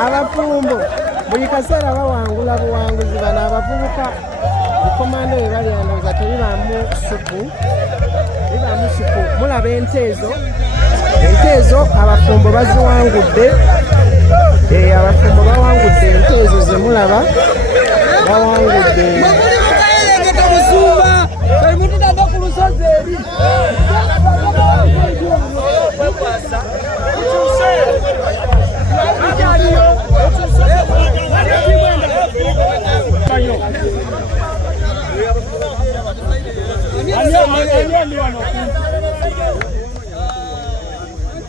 Abafumbo buli kaseera bawangula buwanguzi bano abavubuka bikomando bwe bali andowooza tebibaamu supu mulaba ente ezo abafumbo baziwangudde abafumbo bawangudde ente ezo ze mulaba bawangudde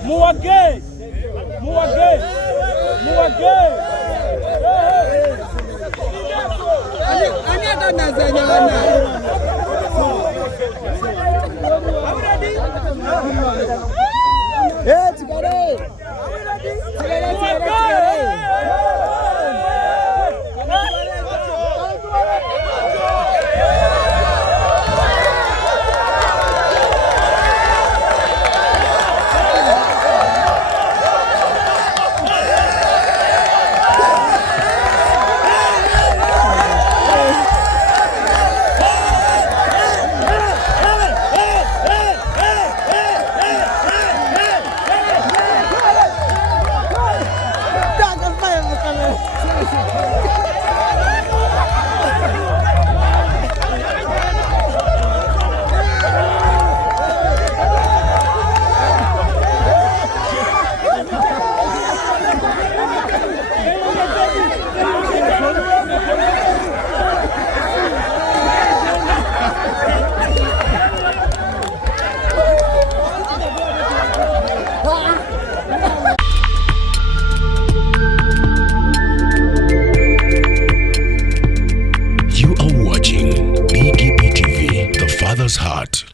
Muwage. Heart.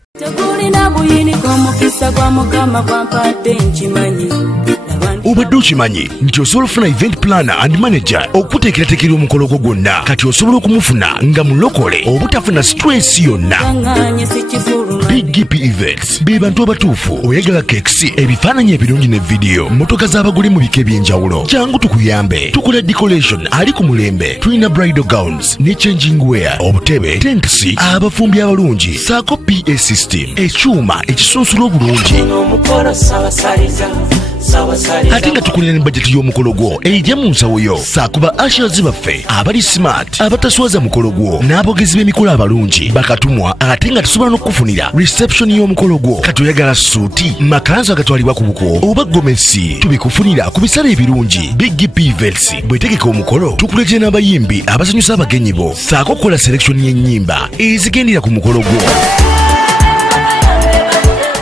Obadde okimanyi nti osobola okufuna event planner and manager okuteekerateekera omukolo gwo gwonna kati osobola okumufuna nga mulokole obutafuna stress yonna. BGPevents be bantu abatuufu oyagala kekisi ebifaananyi ebirungi ne vidiyo motoka z'abagole mu bika eby'enjawulo jangu tukuyambe tukola decoration ali ku mulembe tulina bridal gowns ne changing wear obutebe tentsi abafumbi abalungi saako PA system ekyuma ekisunsula obulungi ate nga tukulira ne budget y'omukolo gwo ejja mu nsawo yo saakuba ushers baffe abali smart abataswaza mukolo gwo n'abogezi b'emikolo abalungi bakatumwa ate nga tusobola n'okufunira reception y'omukolo gwo kati oyagala suuti makanzu agatwalibwa ku buko oba gomesi tubikufunira ku bisale ebirungi. BGPevents bwetegeka omukolo tukuletera n'abayimbi abasanyusa abagenyi bo saako okukola selection y'ennyimba ezigendera ku mukolo gwo.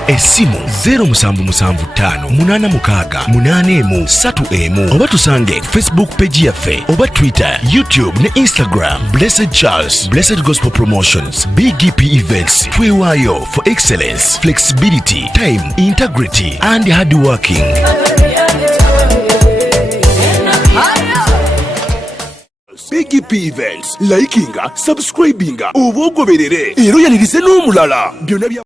Esimu 07758681 oba tusange Facebook page yaffe oba Twitter, YouTube ne Instagram. Blessed Charles, Blessed Gospel Promotions. BGPevents twewaayo for excellence, flexibility, time, integrity and hard working. BGPevents likinga, subscribinga oba ogoberere era yanirize n'omulala byonna bya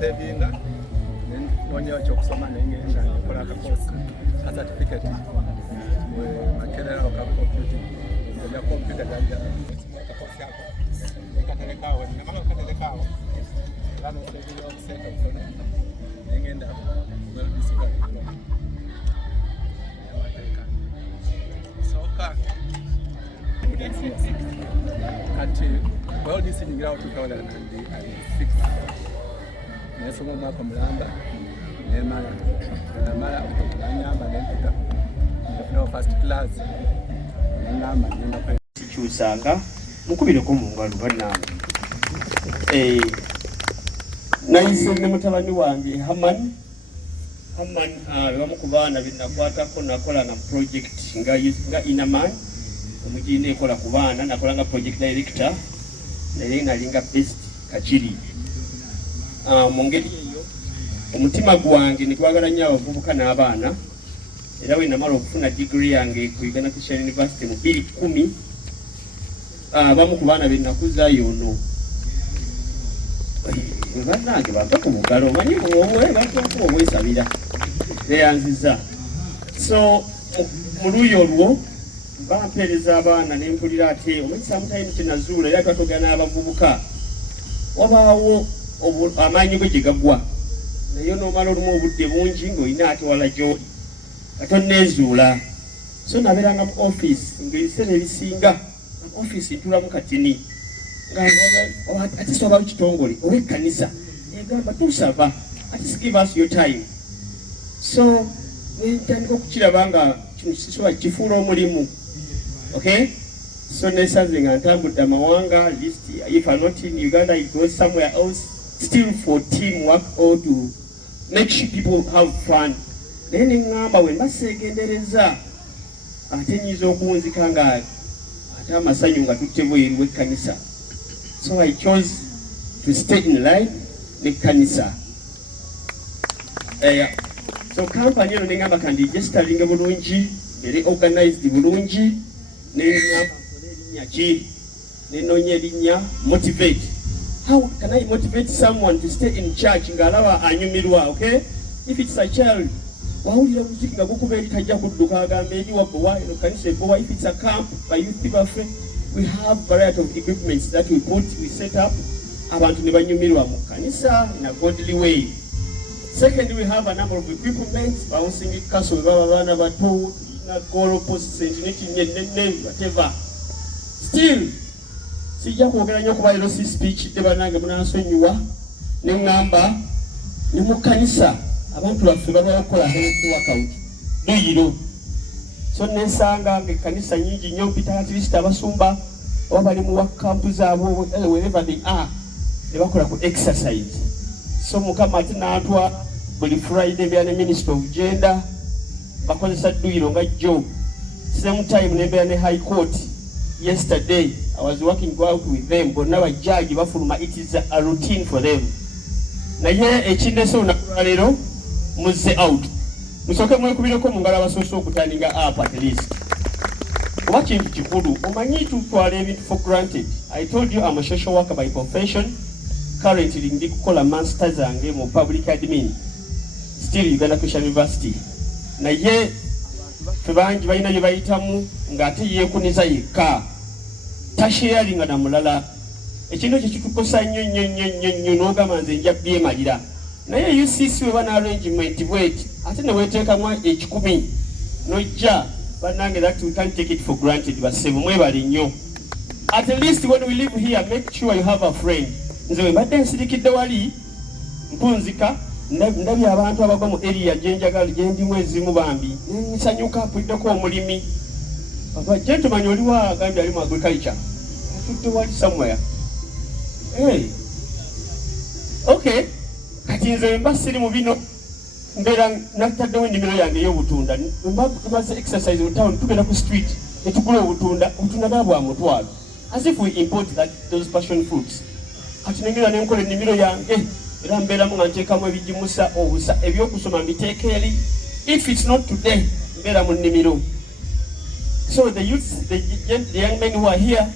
Sevinga nonyo chokusoma nengesha kola ka course certificate we makerera ka computing ya kompyuta ganja kakosi yako nikatelekao na mama katelekao lana sasa offset of ngenda well disika soka kati well disika out 2006 nesoma mwaka mulamba nemala namala anyamba nempita no first class namba nenda kwa kyusanga mukubireko mu ngalo bannange nayise ne mutabani wange Haman bamu ku baana binakwatako nakola na project nga inaman omugine ekola ku baana nakola nga project director naye nalinga best kachiri mu ngeri eyo omutima gwange nikwagala nnyo abavubuka n'abaana era we namala okufuna degree yange ku Uganda Christian University mu 2010 bamu ku baana benakuzaayo ono bannange bava ku bugalo omanyi wowe batuuka obwesabira beyanziza so mu luuyi olwo bampeereza abaana ne mpulira ate omanyi samutayimu kyenazuula era twatogana n'abavubuka wabaawo amaanyi go gye gaggwa naye n'omala olumu obudde bungi ng'olina ate wala gy'oli katonneezuula so nabeeranga mu office ng'ebiseera ebisinga office ntulamu katini ati soba kitongole oba ekkanisa egamba tusaba ati give us your time so ntandika okukiraba nga kino kisobola kifuula omulimu okay so nesaze nga ntambudde amawanga list if I'm not in Uganda I go somewhere else still for teamwork or to make sure people have fun naye neŋŋamba we mbaseegendereza ate nyiza okuwunzika nga ate amasanyu nga tutte bweru w'ekkanisa so I chose to stay in line n'ekkanisa so company eno neŋŋamba kandi registering bulungi eri organized bulungi neŋŋamba erinnya ki nenoonya erinnya motivate how can I motivate someone to stay in church ng'alaba anyumirwa okay if it's a child wawulira muziki nga gukuba eri tajja kudduka agamba eri wabbowa eno kanisa ebbowa if it's a camp by youth baffe we have variety of equipments that we set up abantu ne banyumirwa mu kanisa in a godly way. Second, we have a number of equipments bouncing castle baba bana bato na goal post sentinel whatever still sijja kwogera nnyo kuba lero si speech tebanange munansonyiwa neŋŋamba ne mu kanisa abantu baffe baba bakola health workout luyiro so nensanga ng'ekkanisa nyingi nnyo mpita activist abasumba oba bali mu wakampu zaabwe wherever they are ne bakola ku exercise so mukama ate n'atwa buli Friday mbeera ne Minister of Gender bakozesa dduyiro nga job same time ne mbeera ne High Court yesterday I was working out with them bonna bajjaji bafuluma it is a routine for them naye ekindese olunaku leero muzze out musoke mwekubireko mu ngalo abasoose okutandinga up at least kuba kintu kikulu omanyi tutwala ebintu for granted. I told you I'm a social worker by profession. Currently ndi kukola masters zange mu public admin still Uganda Christian University naye ffe bangi balina bye bayitamu ng'ate yeekuniza yekka tasharinga na mulala ekintu ekyo kitukosa nnyo n'ogamba nze nja byemalira naye UCC we bana arrangement bweti ate ne weteekamu ekikumi nojja banange that we can't take it for granted basebu mwebali nnyo. At least when we live here make sure you have a friend. Nze mbadde nsirikidde wali mpunzika ndabye abantu abagwa mu area gyenjagala gyendimu ezimu bambi nsanyuka apuddeko omulimi papa gentleman oliwa agambye ali mu agriculture atudde wali somewhere okay kati nze mba siri mu bino mbeera nataddewo ennimiro yange ey'obutunda mba tumaze exercise mu town tugenda ku street netugula obutunda bwa bwa mutwalo as if we import those passion fruits kati nengera nenkola ennimiro yange era mbeeramu nga nteekamu ebigimusa obusa ebyokusoma mbiteeka eri if it's not today mbeera mu nnimiro. So the youth, the young men who are here,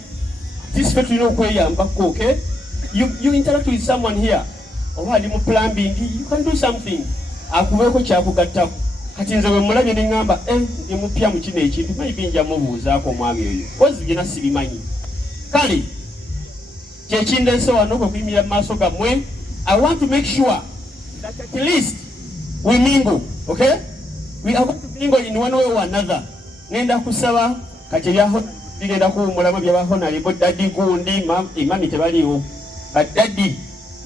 this fete tulina okweyambako, okay? You interact with someone here oba ali mu plumbing, you can do something akubeeko kyakugattako kati nze bwe mulabye ne ŋŋamba ndi mupya mu kino ekintu maybe nja mubuuzaako omwami oyo kozi gina sibimanyi kale kyekindeese wano kwe kuyimira mu maaso gammwe. I want to make sure that at least we mingle, okay? We are going to mingle in one way or another. Nenda kusaba kati byaho bigenda kuwumulamu byabahonalebo daddy gundi imami tebaliwo. But daddy,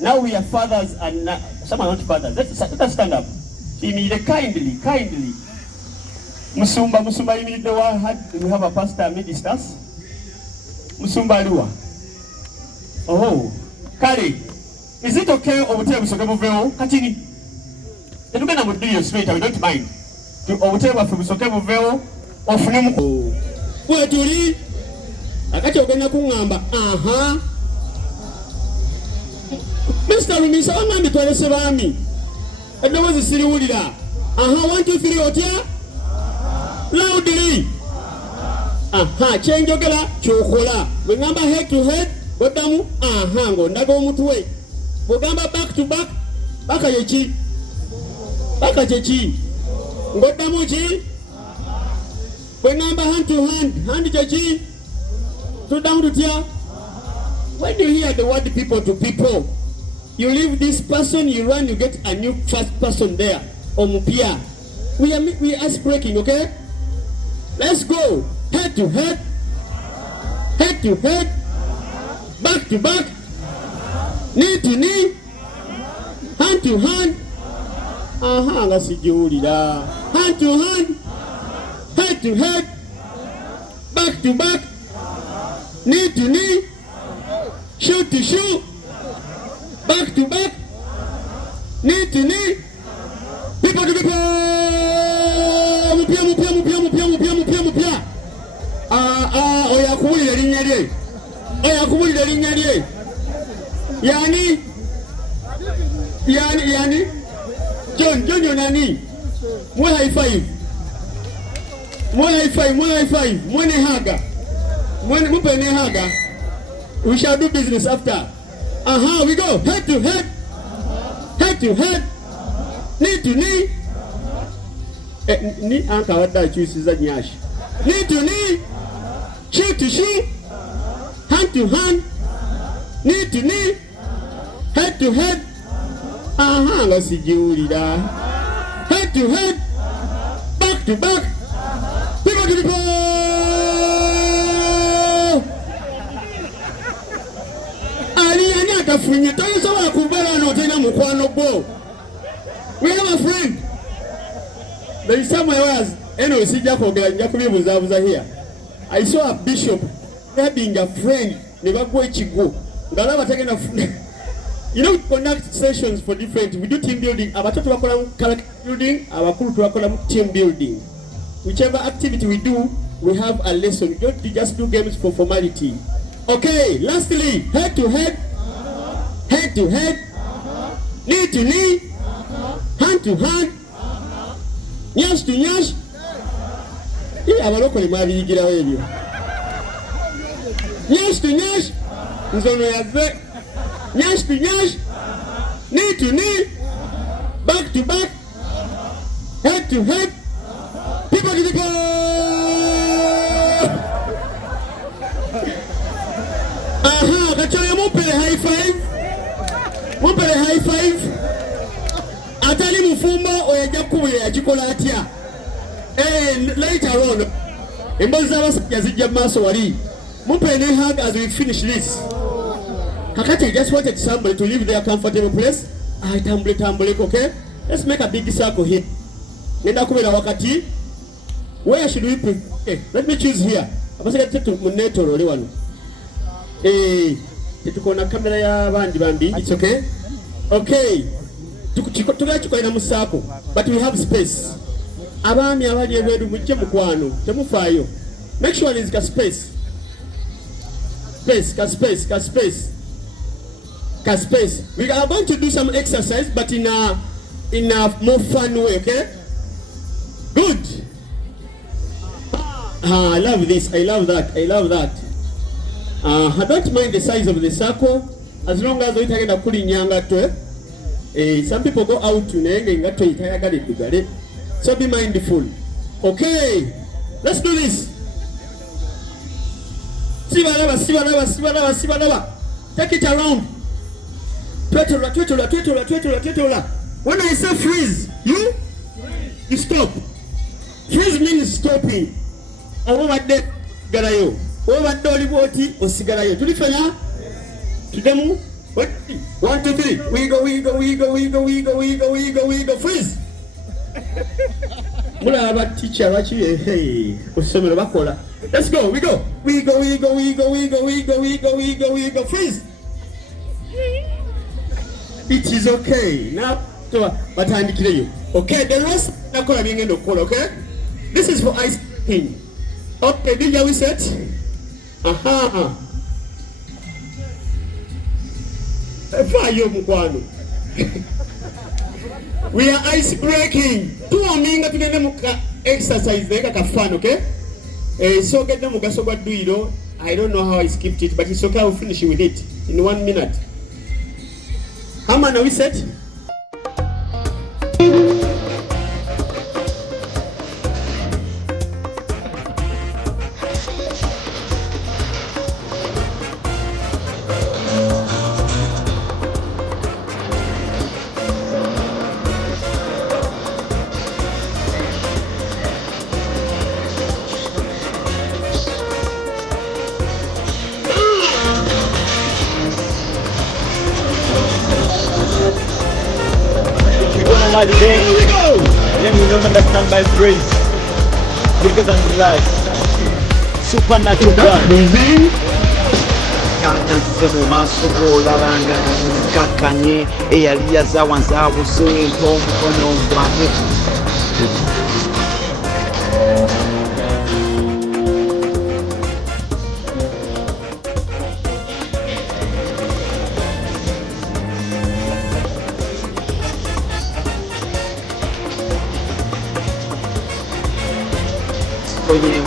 now we are fathers and some are not fathers. Let's stand up. Kindly. Musumba yimiridde wa we have a pastor ministers. Musumba aliwa. Oh, kale. Is it okay obutebe busoke buveewo katini? Tetugenda mu deal straight, we don't mind. Obutebe bwaffe busoke buveewo ofunemu. Bwe tuli akati ogenda kuŋŋamba Mr. Rumisa wamambi twalese baami eddoboozi siriwulira. 1 2 3 otya loudly. Kyenjogera kyokola. Bwe ŋŋamba head to head oddamu ng'ondaga omutwe. Bw'ogamba back to back baka yeki baka kyeki ng'oddamu ki. Bwe ŋŋamba hand to hand kyeki tuddamu tutya. When you hear the word people to people, you leave this person, you run, you get a new first person there. Omupia. We are ice breaking, okay? Let's go. Head to head. Head to head. Back to back. Knee to knee. Hand to hand. Ngasijiwulira. Hand to hand. Head to head. Back to back. Knee to knee. Shoe to shoe. Back to back. Knee to knee. People to people. Mupia. Oyakubulira linnya lye. Oyakubulira linnya lye. Yani. John nani? Mwe high five. Mwene haga. Mupene haga. We shall do business after. We go. Head to head. Head to head. Knee to knee. Ni anka wadda chusiza nyashi. Knee to knee. Shoe to shoe. Hand to hand. Knee to knee. Head to head. Ngasijiwulira. Head to head. Back to back. People to people. Ali akafunye toyisobola kubeera n'otenda mukwano gwo. We have a friend. There is somewhere else. Anyway, sijja kwogera nja kubibuzaabuza here. I saw a bishop having a friend ne bagwa ekigo ngalaba tagenda. You know, we conduct sessions for different. We do team building. Abato tubakola character building. Abakulu tubakola team building. Whichever activity we do, we have a lesson. We don't just do games for formality. Okay, lastly, head to head. Head to head. Knee to knee. Hand to hand. Nyash to nyash. Abalokole mwabiyigirawo ebyo. Nyash to nyash. Nzono yazze. Nyash to nyash. Knee to knee. Back to back. Head to head. People to people. Kachole mupele high five. Mupele high five. Atali mufumbo oyajja kubulira yakikola atya. Later on, Emboozi z'abasajja zijja maaso wali. Mupele hug as we finish this. Kakati, I just wanted somebody to leave their comfortable place. Tambule, okay? Let's make a big circle here. Nenda kubera wakati. Where should we put? Let me choose here. Abasajja tetu muneto lole wano. Tetukona kamera ya bandi. It's okay? Okay. Tugachukoina musako, but we have space. Abami abali ebedu mujje mukwano, temufaayo. Make sure there is a space. Space. We are going to do some exercise, but in a more fun way, okay? Good. I love this. I love that. I don't mind the size of the circle, as long as we take a nyanga to. Some people go out to Nenga to Itayagari. So be mindful. Okay, let's do this. Sibalaba. Take it around. Twetola. When I say freeze, you stop. Freeze means stopping. Over there, garayo. Over doli boti osigarayo. Tulifanya? Tudemu? What? 1, 2, 3. Wiggle. Freeze. Mula teacher wachi hey. Usomero bakola. Let's go. We go. Wiggle. Freeze. It is okay. Now, batandikire you. Okay, the rest nakola bingendo kola, okay? This is for ice cream. Okay, did we set? Aha. Fayo mukwano. We are ice breaking. Tuaminga tunene muka exercise deka kafano, okay? So get them mugaso gwa duiro. I don't know how I skipped it, but it's okay. I'll finish with it in 1 minute. How many are we set? Let me know understand by praise. Bigger than life. Supernatural God. Kanyanzemu masuko laranga kakanye eyaliya zawanza busempo mukono mbane.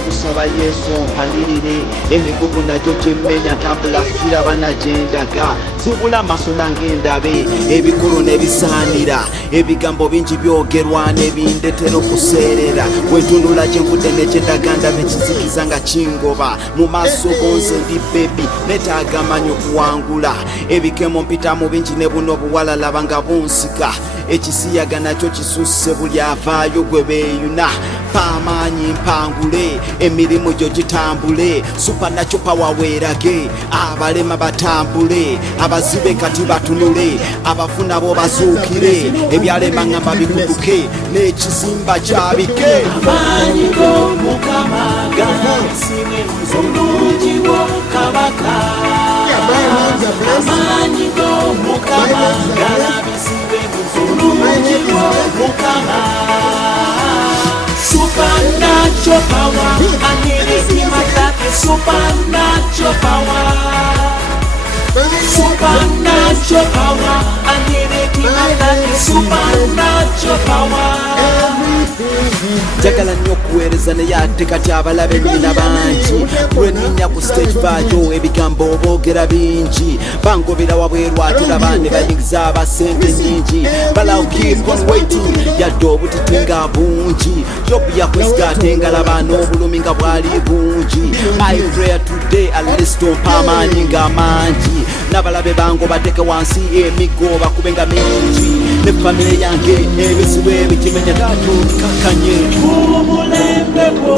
Kusaba Yesu mpalirire emigugu nakyo kyemmenya tambula siraba nagendaga zibula maaso nange ndabe ebikulu nebisaanira ebigambo bingi byogerwa nebindetera okuseerera wetunula kyenvudde nekyendaganda bekizikiza nga kingoba mu maaso gonze ndi bebi netaaga amanyi okuwangula ebikemo mpitamu bingi ne buno obuwala laba nga bunsika ekisiyaga nakyo kisusse buli avaayo gwe beeyuna pamaanyi mpangule emirimu gyo gitambule supernatural power weerage abalema batambule abazibe kati batunule abafuna bo bazuukire ebyalema ngamba bikutuke n'ekizimba kyabike amaanyi g'omukama galabizibe omulungi wo kabaka amaanyi g'omukama galabizibe omulungi wo mukama supernatural power, I need it in my life. Supernatural power, supernatural power, I need it in my life. Supernatural power. Jagala nnyo okuweereza naye ate kati abalabe nina bangi lwennya ku stage bayo ebigambo boogera bingi bangobera wabweru ate laba ne bayingiza abasente nyingi but I'll keep on waiting yadde obutiti nga bungi jobu yakwesiga ate nga laba n'obulumi nga bwali bungi my prayer today alistompa amaanyi nga mangi n'abalabe bango bateke wansi emiggo bakube nga mingi ne famire yange ebizibu ebikimenya kakanye kumulembeko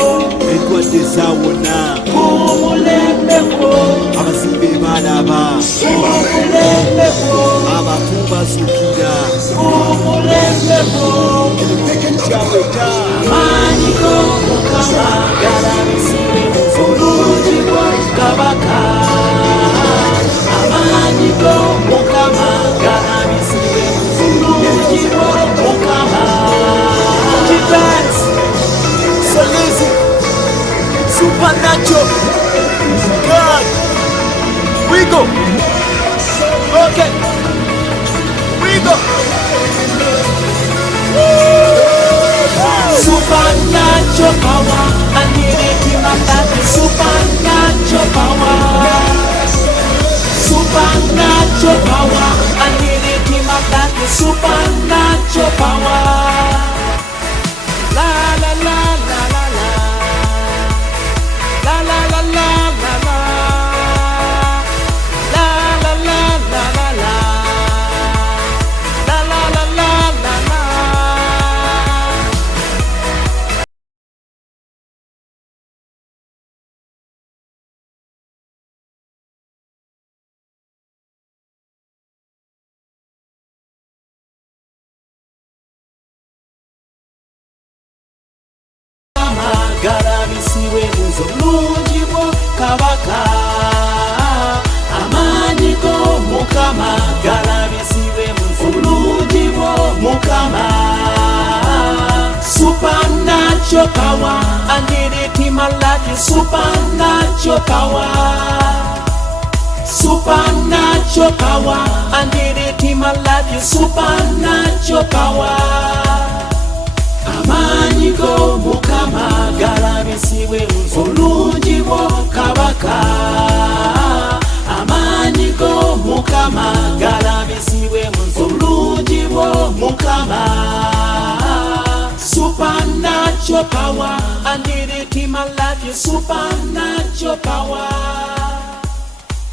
endwadde zawona kumulembeko abazimbe balaba kumulembeko abafu bazukira kumulembeko ebitekekyaweja amaanyi g'omukama galabisibe omulungi gwa kabaka amaanyi g'omukama galabisibe omulungi gwa mukama BGPevents. So listen, supernatural God. We go. Okay. We go. Supernatural power. I need it in my life. Supernatural power. Supernatural power. I need it in my life. Supernatural power. galabisibwe obulungi bwo kabaka amaanyi go mukama galabisibwe obulungi bwo mukama supernatural power I need it in my life supernatural power supernatural power I need it in my life supernatural power amaanyi go mukama galabisibwe obulungi bwo kabaka amaanyi go mukama galabisibwe obulungi bwo mukama supernatural power I need it in my life supernatural power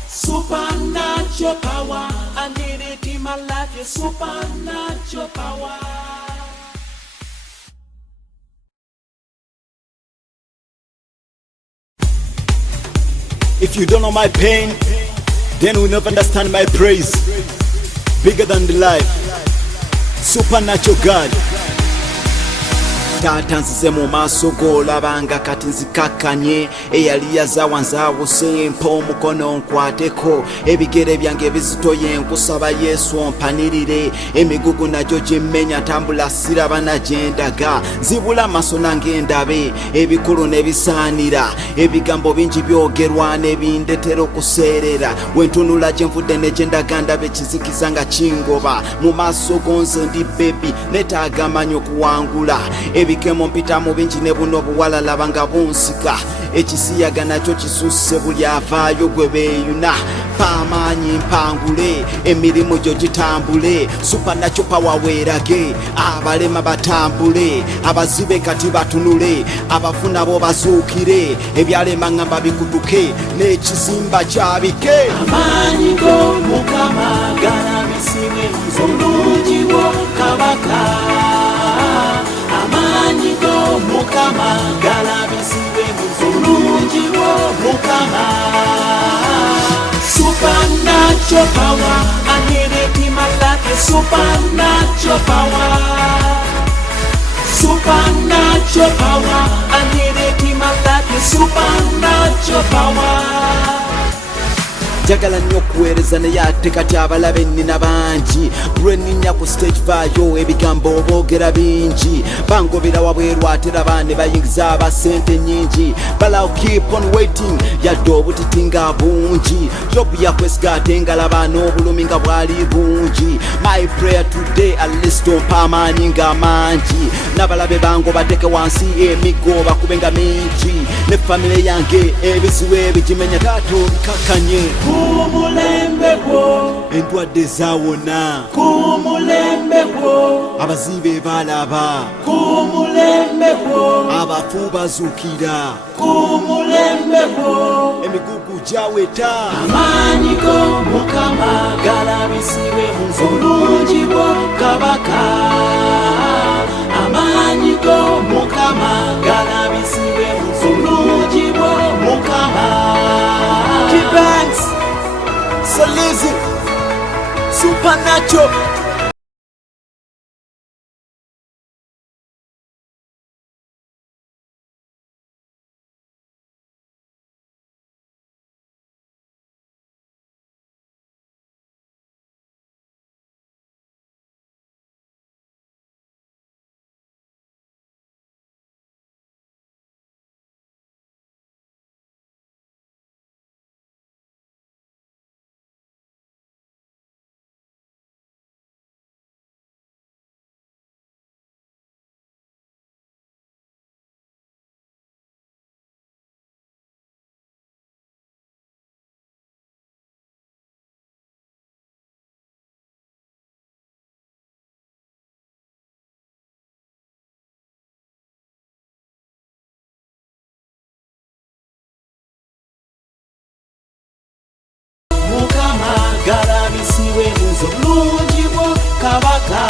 supernatural power I need it in my life supernatural power. If you don't know my pain, then you will never understand my praise. Bigger than the life, supernatural God. Taata nzize mu maaso g'olabanga kati nzikakkanye eyali yazawa nzaawuse mpa omukono nkwateko ebigere byange bizitoye nkusaba Yesu ompanirire emigugu nagyo gimmenya ntambula siraba na gyendaga nzibula amaaso nange ndabe ebikulu n'ebisaanira ebigambo bingi byogerwa n'ebindetera okuseerera wentunula gye nvudde ne gye ndaga ndabe ekizikiza nga kingoba mu maaso gonze ndi bebi netaaga amanyi okuwangula ebikemo mpita mu bingi ne buno obuwala laba nga bunsika ekisiyaga nakyo kisusse buli avaayo gwe beeyuna paamaanyi mpangule emirimu gyo gitambule supernatural power weerage abalema batambule abazibe kati batunule abafuna bo bazuukire ebyalema ngamba bikutuke n'ekizimba kyabike amaanyi go mukama galabisibwe obulungi bwo kabaka amaanyi go mukama galabisibwe obulungi bwo mukama supernatural power I need it in my life supernatural power supernatural power I need it in my life supernatural power njagala nnyo okuweereza naye ate kati abalabe nnina bangi lwenninnya ku stage vaayo ebigambo boogera bingi bangobera wabweru ate laba ne bayingiza abasente nnyingi but I'll keep on waiting yadde obutiti nga bungi jobu yakwesiga ate nga laba n'obulumi nga bwali bungi my prayer today at least ompa amaanyi nga mangi n'abalabe bango bateke wansi emiggo bakube nga mingi ne famire yange ebizibu ebigimenya taata obikakkanye kumulembe gwo endwadde zawona kumulembe gwo abazibe balaba kumulembe gwo abafu bazuukira kumulembe gwo emigugu gyaweta amaanyi go mukama galabisibwe obulungi bwo kabaka amaanyi go mukama galabisibwe obulungi bwo mukama BGPevents. So listen, supernatural. Galabisibwe obulungi bwo kabaka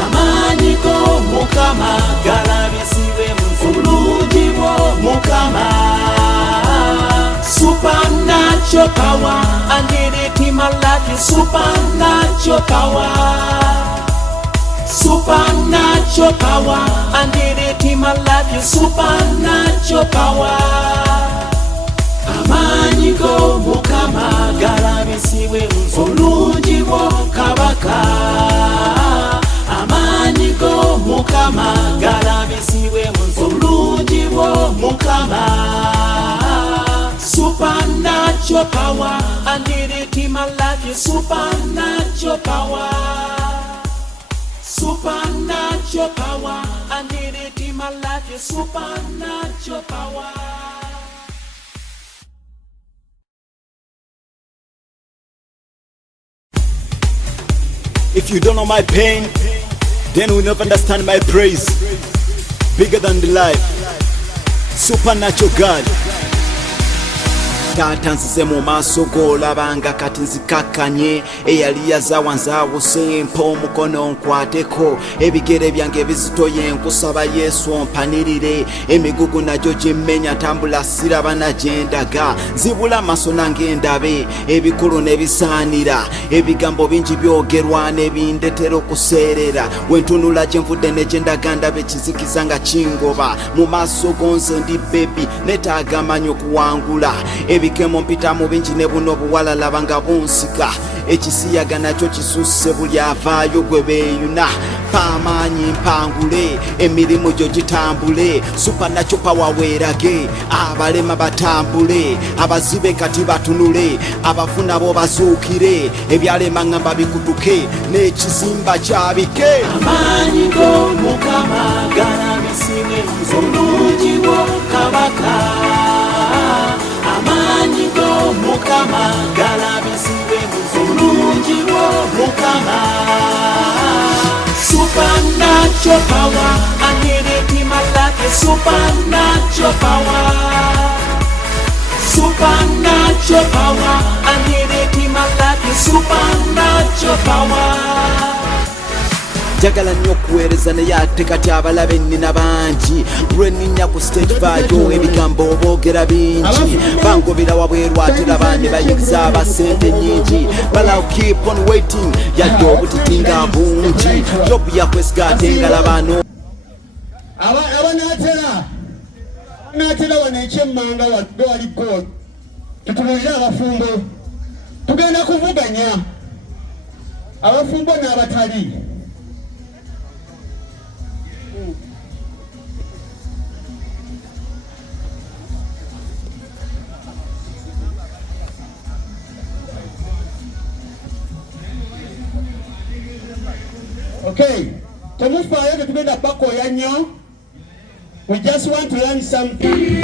amaanyi go mukama galabisibwe obulungi bwo mukama supernatural power I need it in my life supernatural power Supernatural power, I need it in my life, you supernatural power. Amanyi go mukama galabisiwe obulungi bwo kabaka. Amanyi go mukama galabisiwe obulungi bwo mukama. Supernatural power, I need it in my life, you supernatural power. Supernatural power, I need it in my life, your supernatural power. If you don't know my pain, then we never understand my praise. Bigger than the life, supernatural God. Tata nzize mu maaso g'olabanga kati nzikakkanye eyali yazawanzaawuse mpa omukono nkwateko ebigere byange bizitoye nkusaba Yesu ompanirire emigugu nagyo gyemmenya tambula siraba na gyendaga nzibula amaaso nange ndabe ebikulu n'ebisaanira ebigambo bingi byogerwa n'ebindetera okuseerera wentunula gyenvudde ne gyendaga ndabe ekizikiza nga kingoba mu maaso gonze ndi bebi netaaga amanyi okuwangula ebikemo mpita mu bingi ne buno obuwala laba nga bunsika ekisiyaga nakyo kisusse buli avaayo gwe beeyuna paamaanyi mpangule emirimu gyo gitambule supernatural power weerage abalema batambule abazibe kati batunule abafuna bo bazuukire ebyalema ngamba bikutuke n'ekizimba kyabike amaanyi g'omukama galabisiwe obulungi bwo kabaka amaanyi g'omukama galabisiwe obulungi bwo mukama. Supernatural power, I need it in my life, a supernatural power. Supernatural power, I need it in my life, a supernatural power. Jagala nnyo okuweereza naye ate kati abalabe nnina bangi lwenninnya ku stage vayo ebigambo oboogera bingi bangobera wabweru ate laba ne bayigiza abasente nnyingi but I'll keep on waiting yadde obutitinga bungi jobu yakwesiga ate nga labano naatera wano ekyemmanga wadde wali gold tutubuulire abafumbo tugenda kuvuganya abafumbo n'abatali. Okay, temufaayo tetugenda bakoya nnyo. We just want to learn something.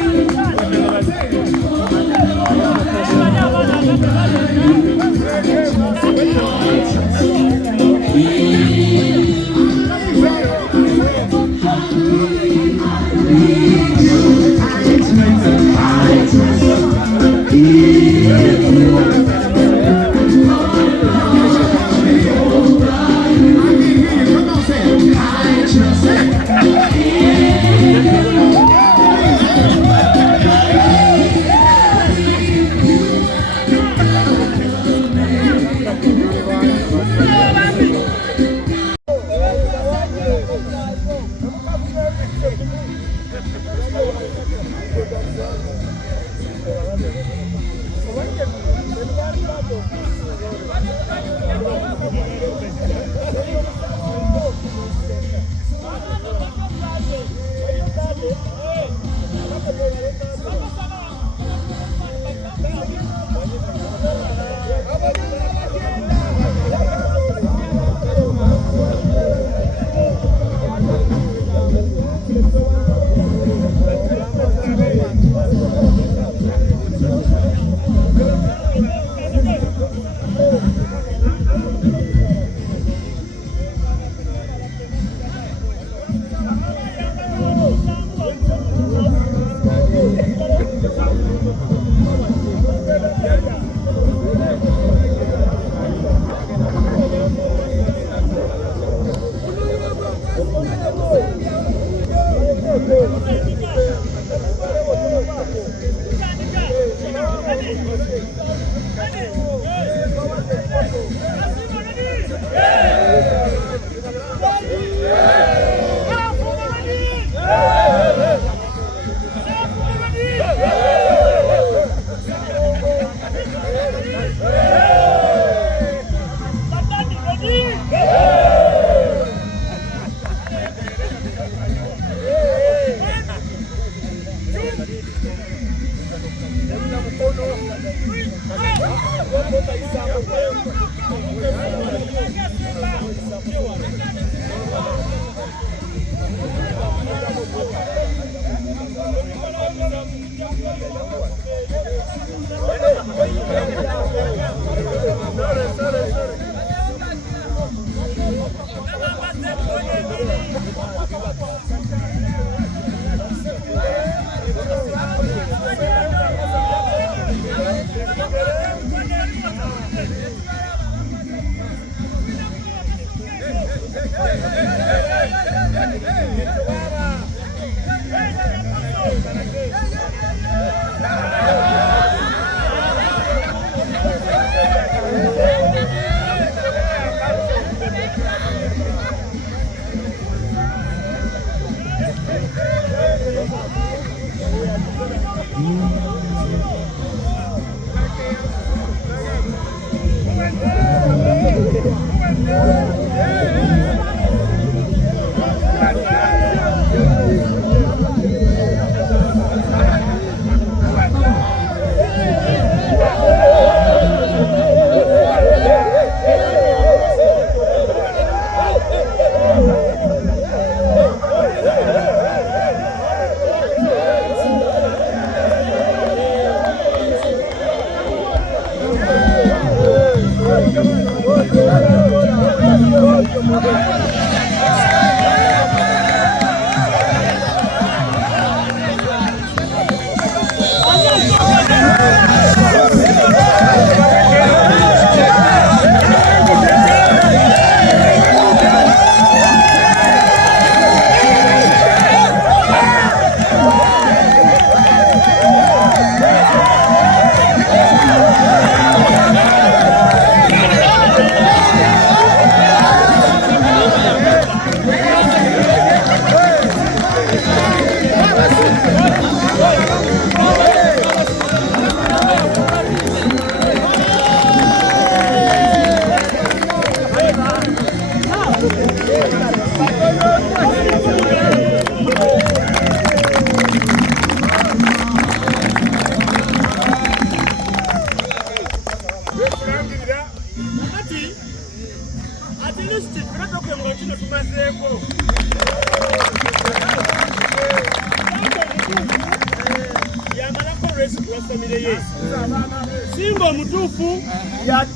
Simba mutufu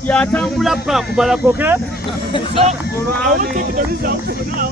yatambula pa kumala koke. So I will take the result for now.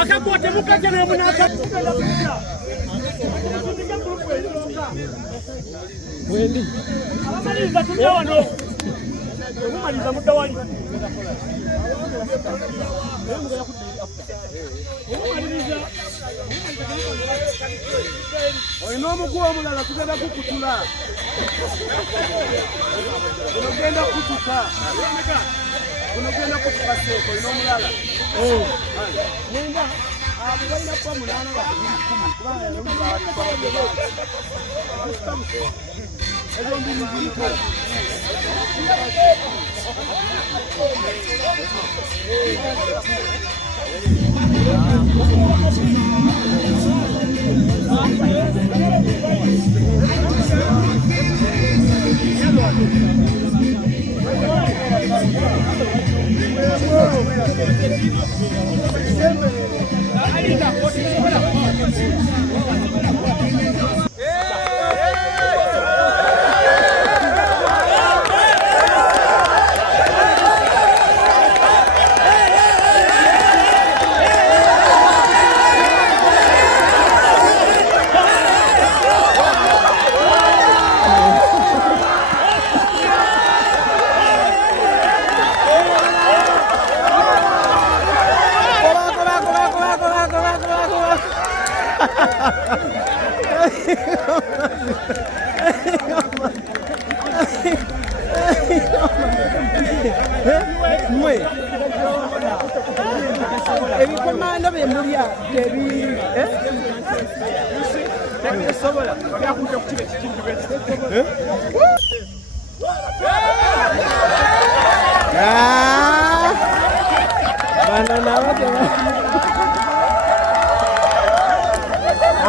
Akapote mukate na munaka Wendi abamaliza tumya wano omumaliza mudawali oyina omuguwa omulala tugenda kukutula onogenda kutuka onogenda kutuka seeko oyina omulala mwenda abo balina kuba munaana bakumi kubanga ezo mbiri ziriko ebikomando bemulya tebi bano nabo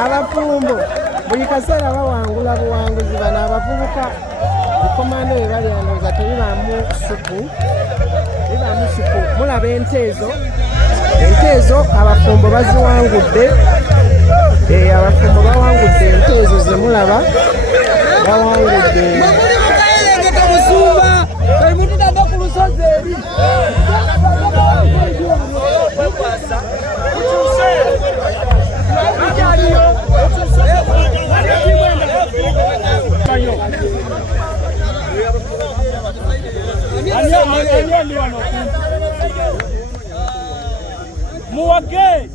abafumbo buli kaseera bawangula buwanguzi bano abavubuka bikomando bye balyandoza tebibaamu supu mulaba ente ezo abafumbo baziwangudde abafumbo bawangudde ente ezo ze mulaba bawangudde Muwage.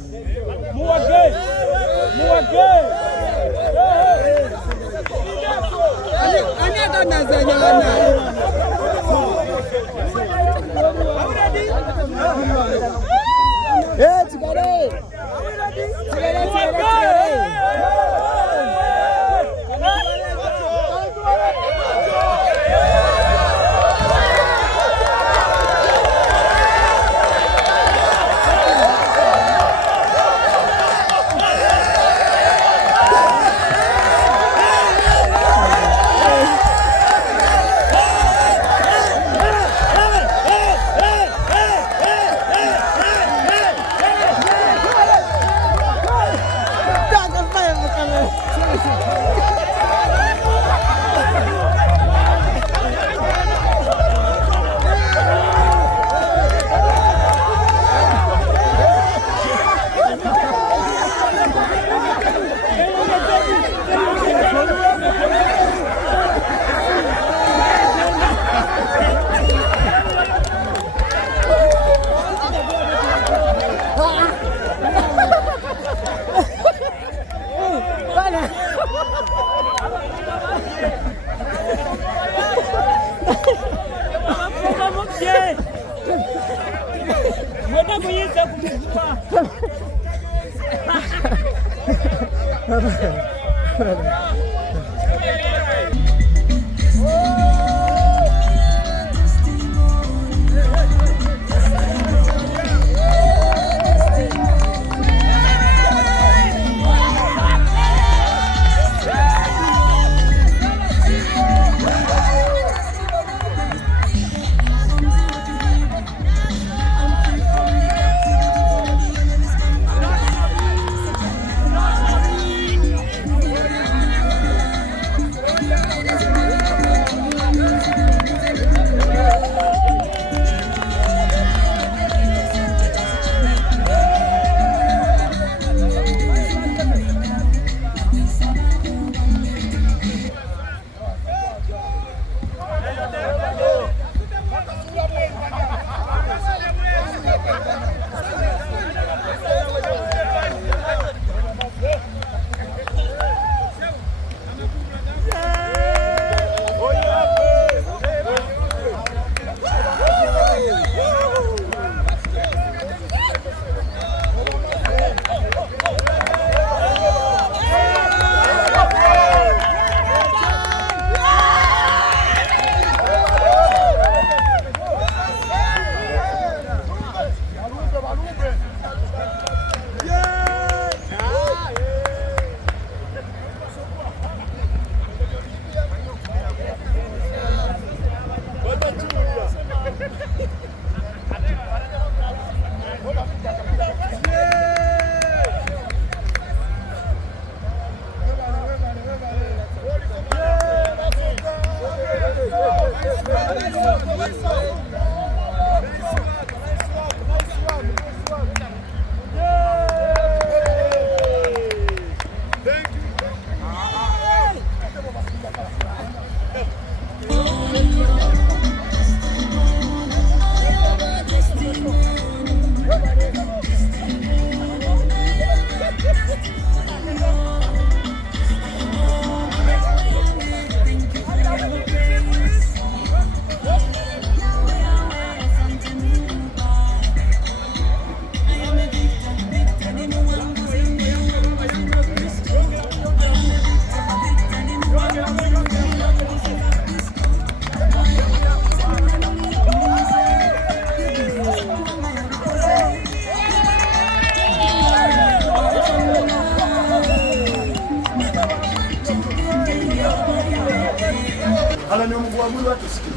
Abana omugwamu batusiki.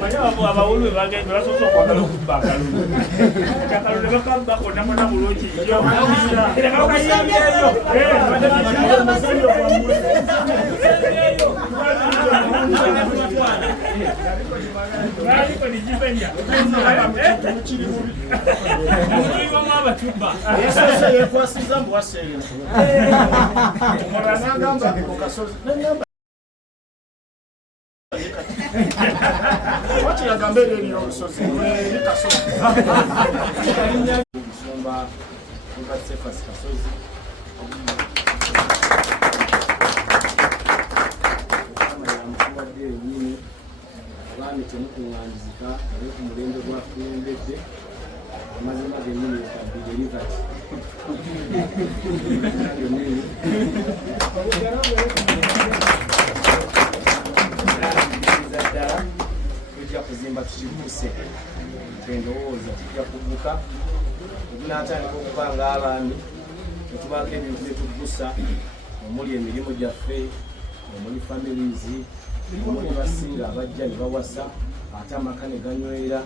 Manyawo abawulu bagenda basoso kwagala okubba akalulu. Akalulu bakamba konna mona bulungi nnyo. Era bakayingeyo. Yekwasiza mbu waseera. Omulala n'agamba ku kasozi. Wakiraga mbeera eriyo olusozi eri kasozi. Okusomba Sefasi Kasozi. Abaami temukuŋŋaanyizika naye ku mulembe gwakulembedde amazima gennyini ekaddirerivati ddala tujja kuzimba tukivuse endowooza tujja kugguka ebinaatandika okuba ng'abaami netubaako ebintu byetugusa omuli emirimu gyaffe omuli families omuli basinga abajja ne bawasa ate amaka ne ganywera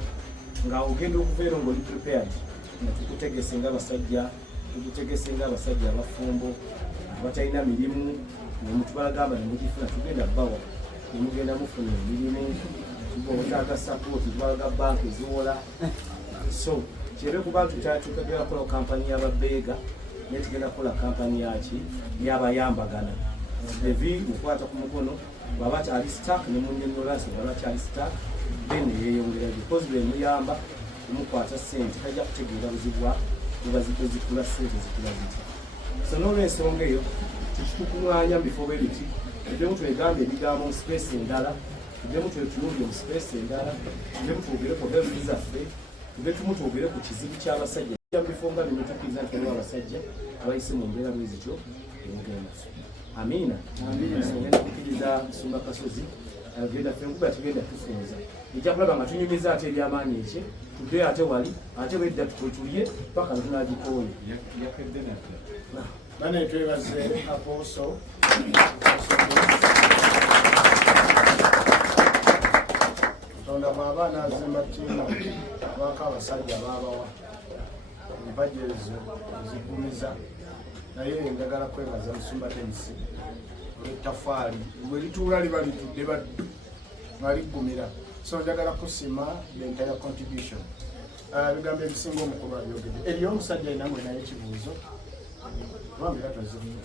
nga ogenda okubeera ng'oli prepared nga tukutegese ng'abasajja abafumbo abatalina mirimu nemutubagamba nemugifuna tugenda bawa nemugenda mufuna emirimu otaaga sapoti tubalaga banka eziwola so kyebe kuba tutagenda kukola kampani y'ababeega naye tugenda kukola kampani yaki y'abayambagana evi mukwata ku mukono baba kyali stak ne munyenolasi baba kyali stak then yeyongera because bemuyamba omukwata sente tajja kutegeera buzibwa zikula sente zikula ziti so n'olwensonga eyo tekitukuŋŋaanya mu bifo bwe biti tuddemu twegamba ebigambo mu space endala tuddemu twetunulire mu space endala tuddemu twogere ku health zaffe tuddemu twogere ku kizibu ky'abasajja mu bifo nga bino tukkiriza nti waliwo abasajja abayise mu mbeera bwe zityo emugenda amiina ngenda kukkiriza Nsumba Kasozi agenda ffe enkuba tugenda tufunza ejja kulaba nga tunyumiza ate ebyamaanyi ekye tudde ate wali ate wedda tutulye paka tunagikooye bane twebaze aposo Katonda bw'abaana azimba ttiimu abaako abasajja baabawa empagi ezo zigumiza naye njagala kwebaza Nsumba Tenisi olw'ettafaali bwe lituula liba litudde baddu nga liggumira so njagala kusima the entire contribution ebigambo ebisinga omukulu abyogedde eriyo omusajja alina mwe naye ekibuuzo lwambira twazimu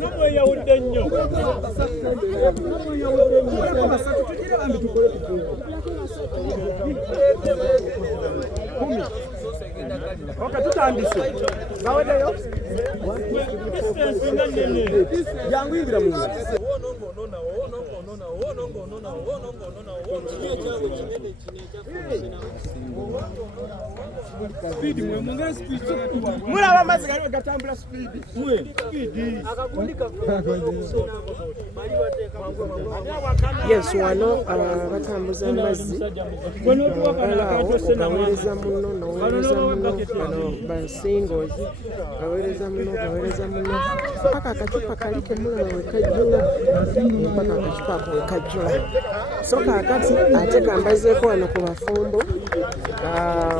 namweyawudde nnyo tutandise baweddeyo janguyingira mu mulaba amazzi galiwe gatambula speedi yes wano batambuza amazzi alawo gaweereza muno noweereza muno bano basingozi gaweereza muno paka akacupa kali kemulaba wekajjula paka akacupa ako wekajjula so kakati ate kambazeeko wano ku bafumbo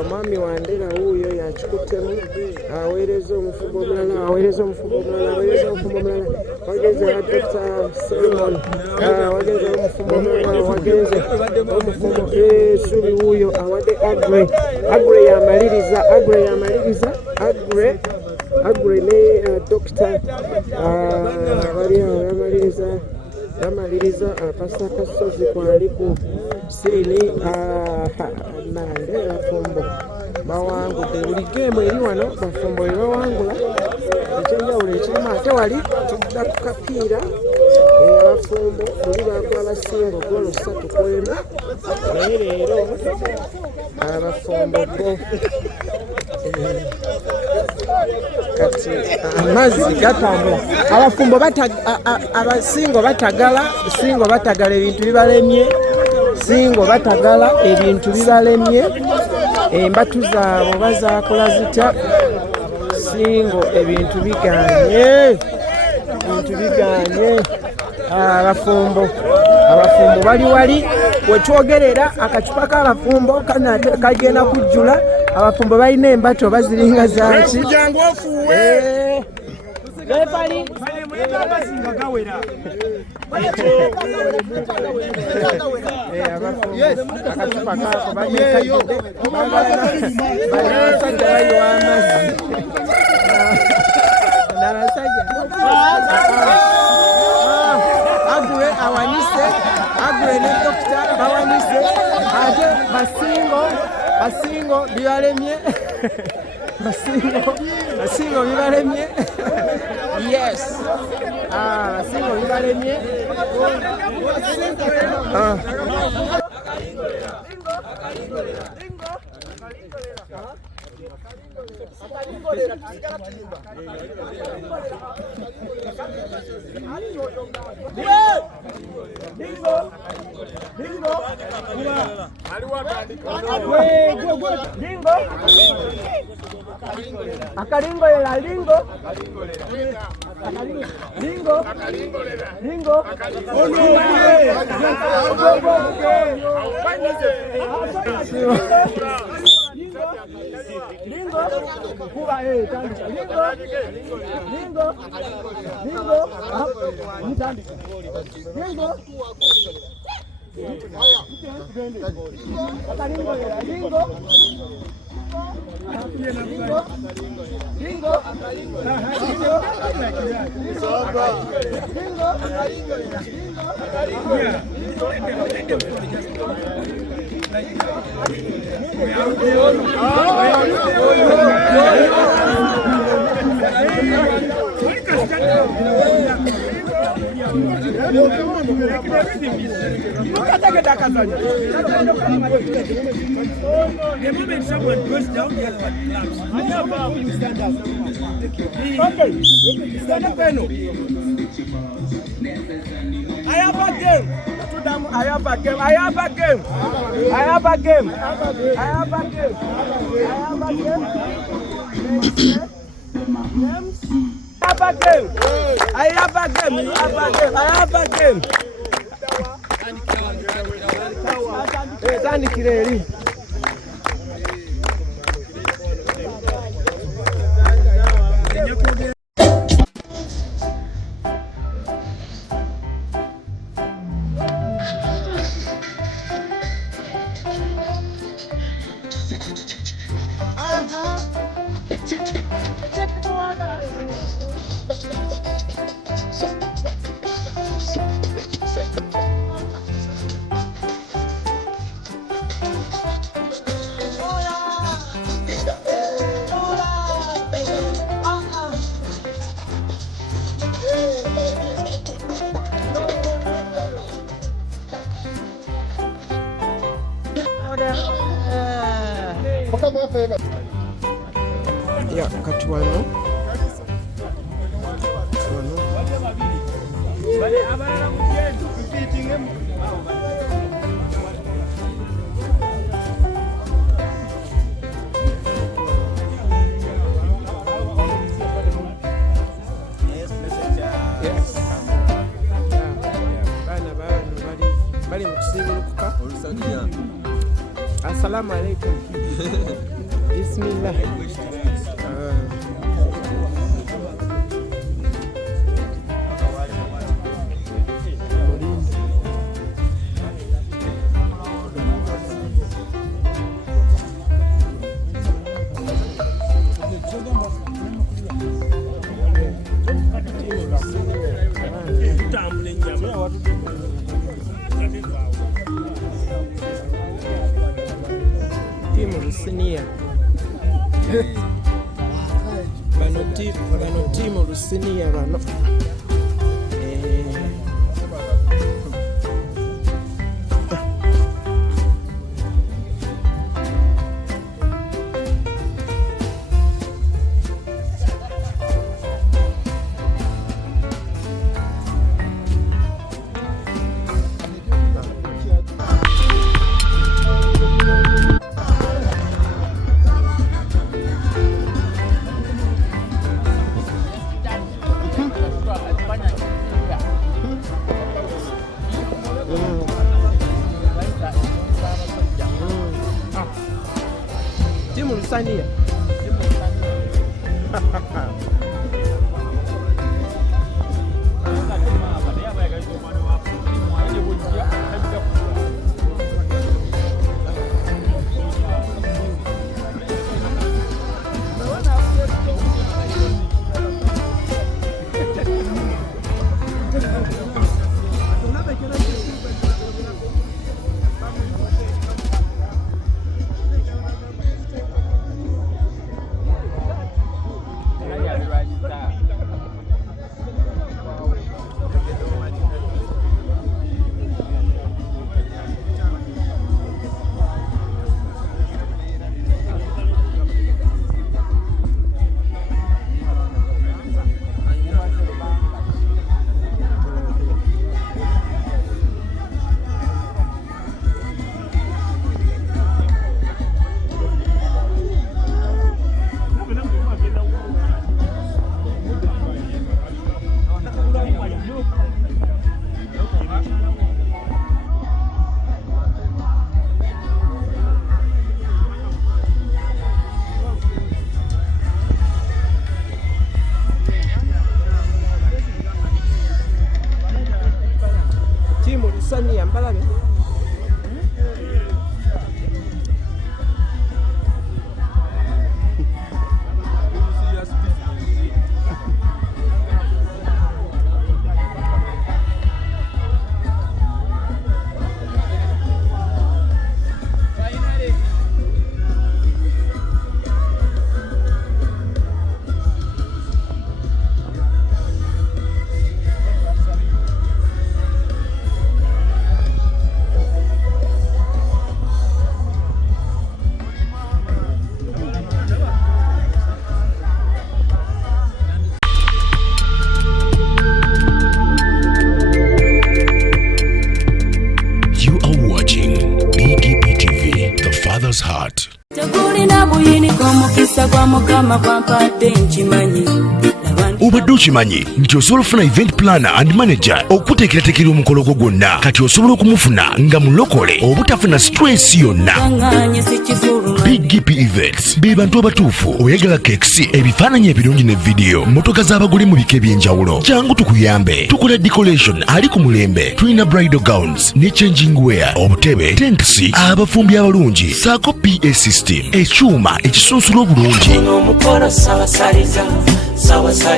mwami Wandera wuuyo yakikuttemu aweereza omufumbo omulala wageze wa Dr. Simon wageze omufumbo omulala wageze omufumbo Subi wuuyo awadde agre yamaliriza agre ne Dr. bali awo yamaliriza Pastor Kasozi kwali ku sirini nande bafumbo bawangudde buli geemu eri wano bafumbo we bawangula ekyenjawulo ekirimu ate wali tudda ku kapiira abafumbo buli bakola basinga ogolo 3 kwemu naye leero abafumbo bo kati amazzi gatambula. Abafumbo abasingo batagala ebintu bibalemye, singo batagala ebintu bibalemye, embatu zaabo bazakola zitya, singo ebintu biganye. Abafumbo bali wali wetwogerera akacupa k'abafumbo kagenda kujjula. Abafumbo balina embato baziringa zaki akacupa kako Agwe ne dokita bawanise ate basingo bibalemye basingo bibalemye. Yes, basingo bibalemye. The moment someone goes down, the other one claps. Stand up. Okay. Stand up, Beno. I have a game. I have a game. I have a game. I have a game. I have a game. I have a game. I have a game. I have a game. I have a game. Tandikire eri. Ya kati wano bali mukusibulukuka. Assalamu alaikum. Bismillah. Senior. Bano timu lusinia bano. Timu Lusania. Heart. Obadde okimanyi nti osobola okufuna event planner and manager okuteekerateekera omukolo gwo gwonna kati osobola okumufuna nga mulokole obutafuna stress yonna. BGPevents be bantu abatuufu oyagala kekisi ebifaananyi ebirungi ne vidiyo motoka z'abagole mu bika eby'enjawulo jangu tukuyambe tukola decoration ali ku mulembe tulina bridal gowns ne changing wear obutebe tents abafumbi abalungi saako PA system ekyuma ekisunsula obulungi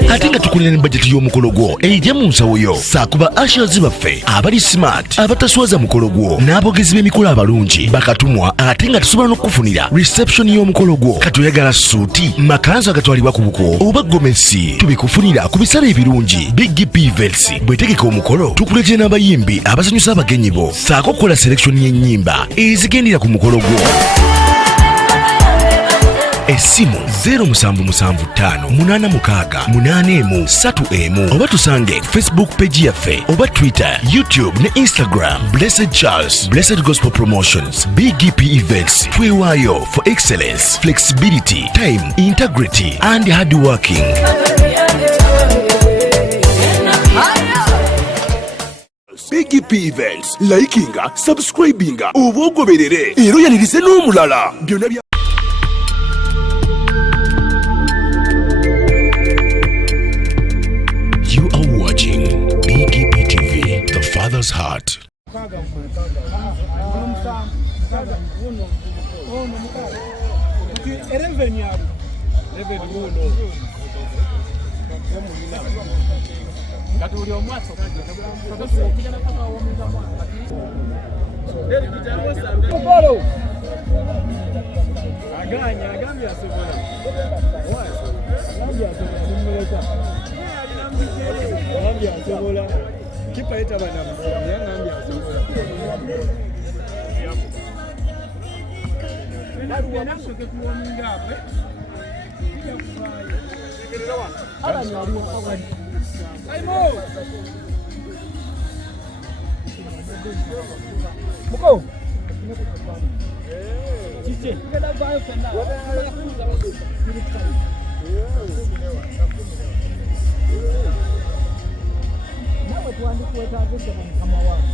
ate nga tukulira ne budget y'omukolo gwo ejja mu nsawo yo saakuba ashers baffe abali smart abataswaza mukolo gwo n'abogezi b'emikolo abalungi bakatumwa ate nga tusobola n'okufunira reception y'omukolo gwo kati oyagala suuti makanzu agatwalibwa ku buko oba gomesi tubikufunira ku bisale ebirungi BGPevents bwetegeka omukolo tukuletera n'abayimbi abasanyusa abagenyi bo saako okukola selection y'ennyimba ezigendera ku mukolo gwo. Esimu 07758681 oba tusange Facebook page yaffe oba Twitter, YouTube ne Instagram. Blessed Charles, Blessed Gospel Promotions, BGPevents. Twewaayo for excellence, flexibility, time, integrity and hard working. BGPevents, likinga, subscribinga, oba ogoberere era oyanirize n'omulala byonna bya BGPtv, the Father's Heart. Kipa eta bana ngambia asobola. Nabona shoke kuominga ape. Ala ni wali okagani. Aimo. Muko. Chiche. Keda bayo fenda. Nawe tuandike wetavise kama wangu.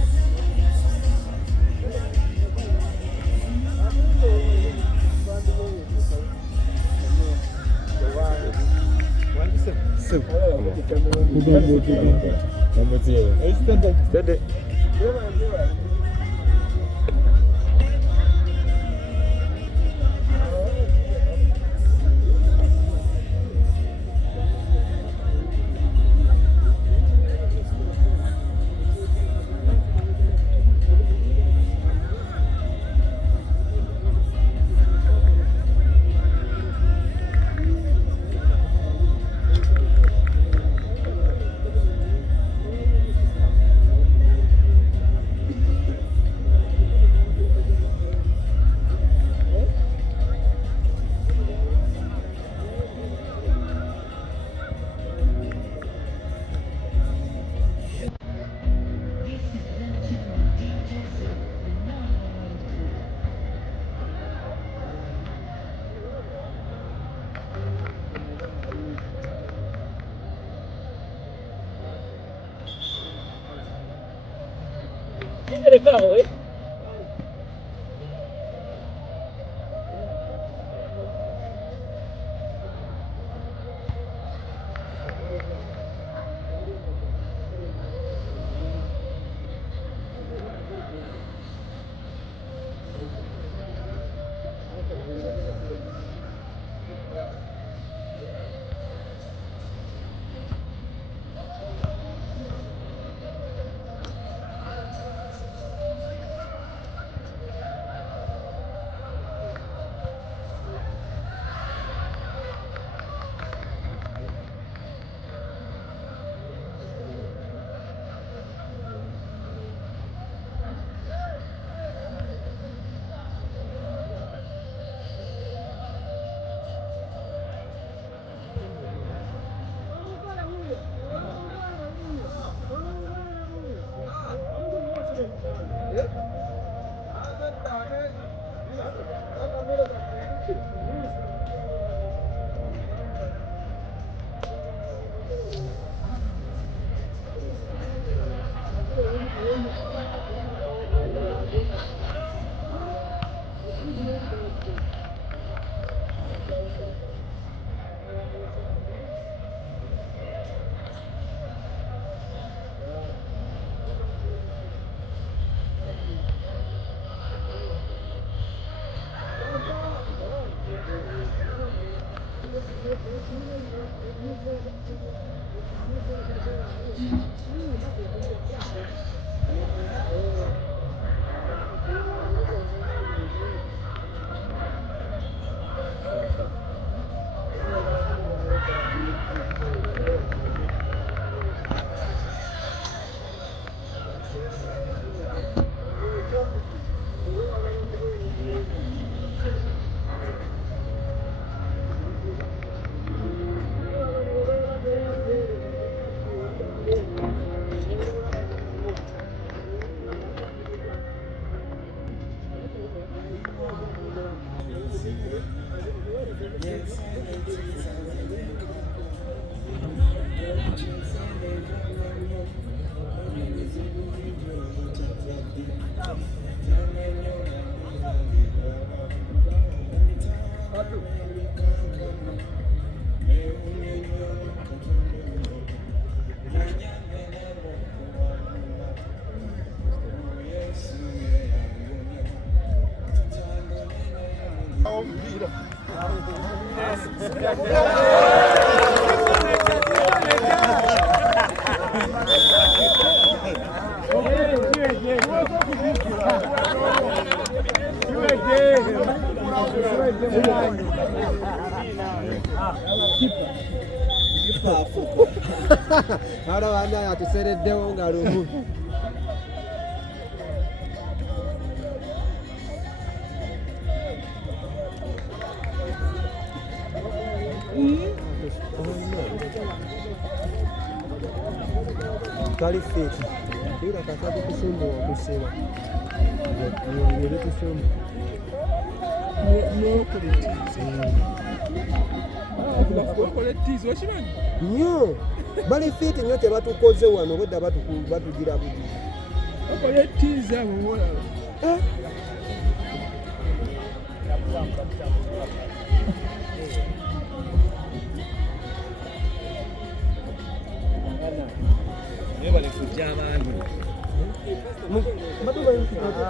Ahora van a hacer el dedo en Arumu. Kali fiti. Ila kasaba kusumbu kusema. Ni kusumbu. Ni Nyo bali fiti nyo tebatukoze wano bodda batugira buti okole tiza muwola Niyo bali kujja abantu. Bado bali kujja.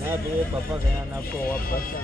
Nabi papa kaya nako wapasa.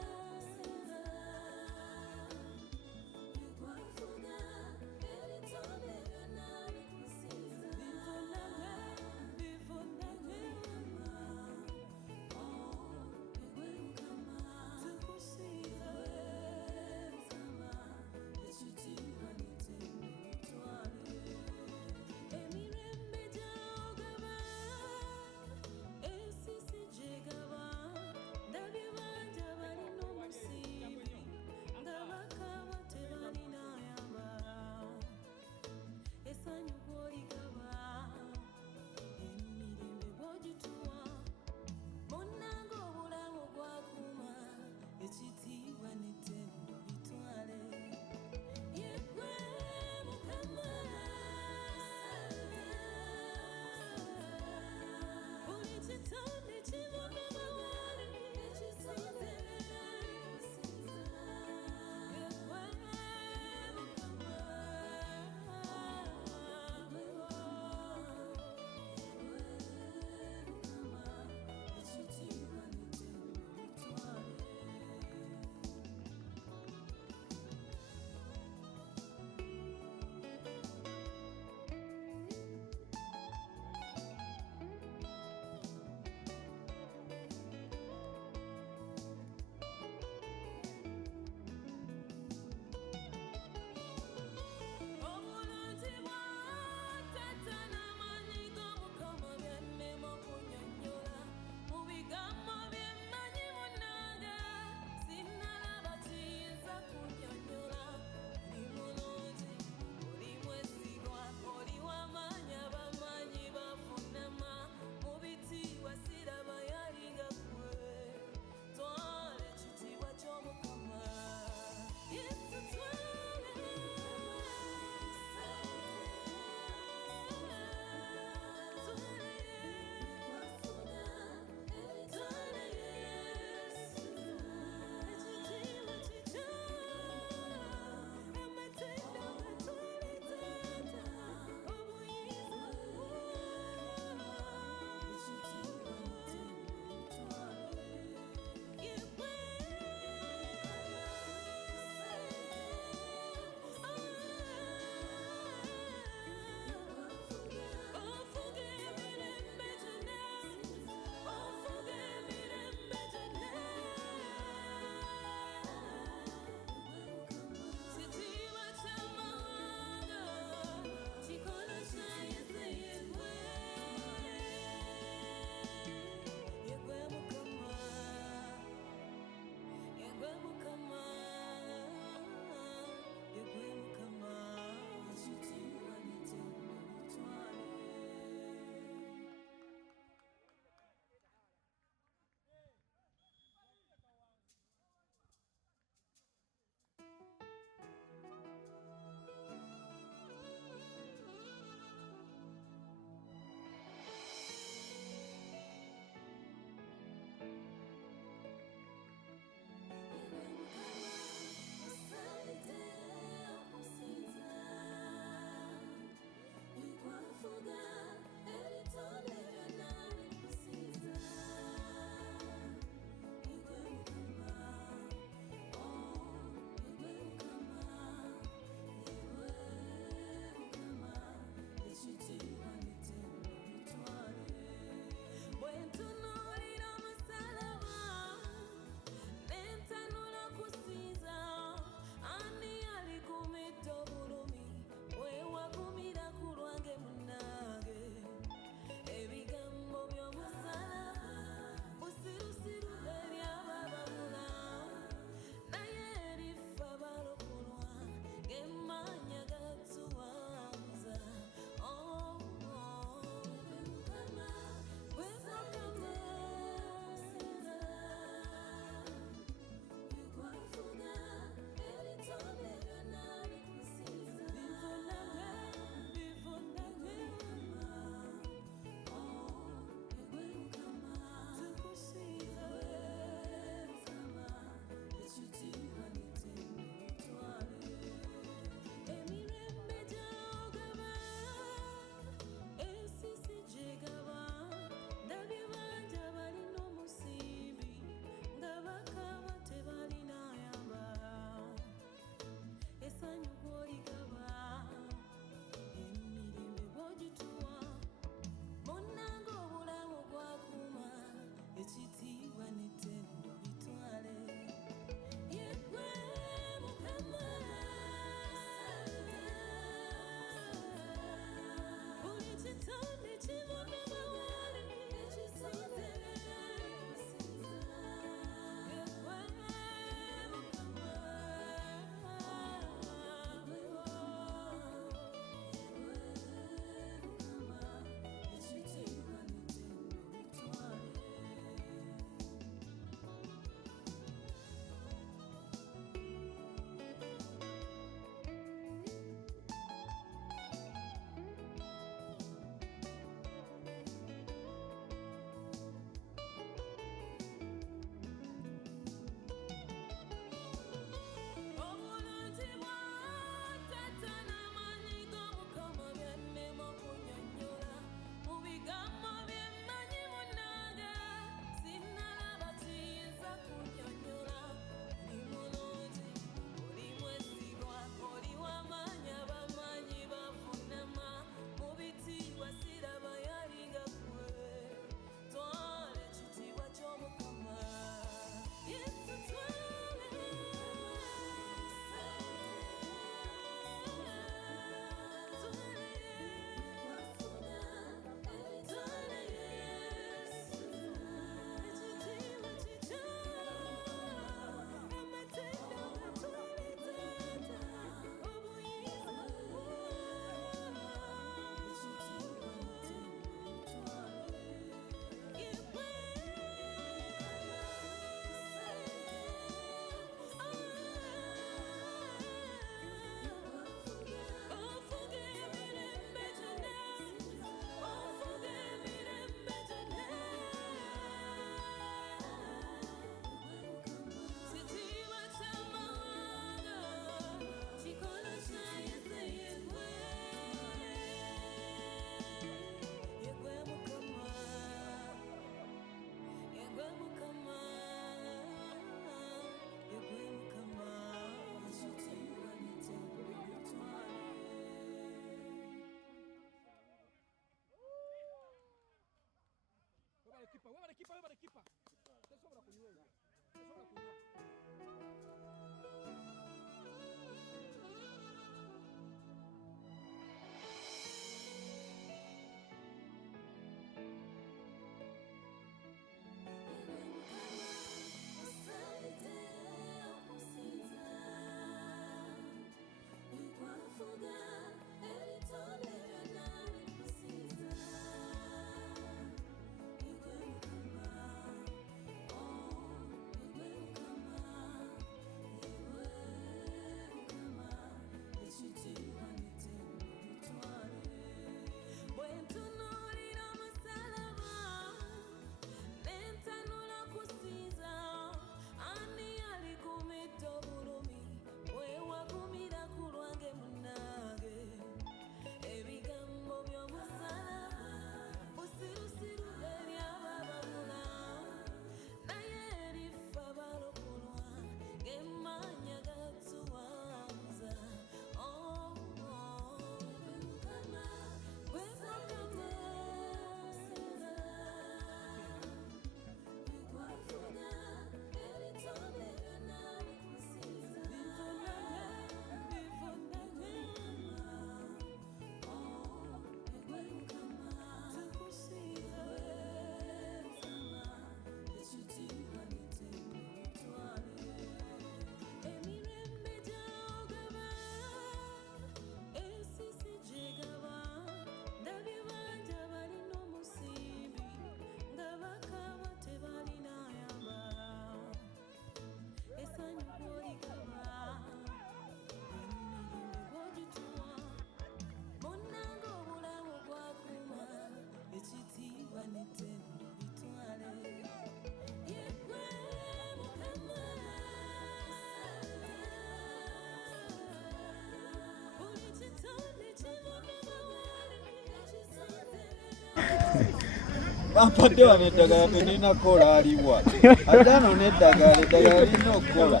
Bampadde wano eddagala tenina kola aliwa. Ate ano n'eddagala lirina okukola.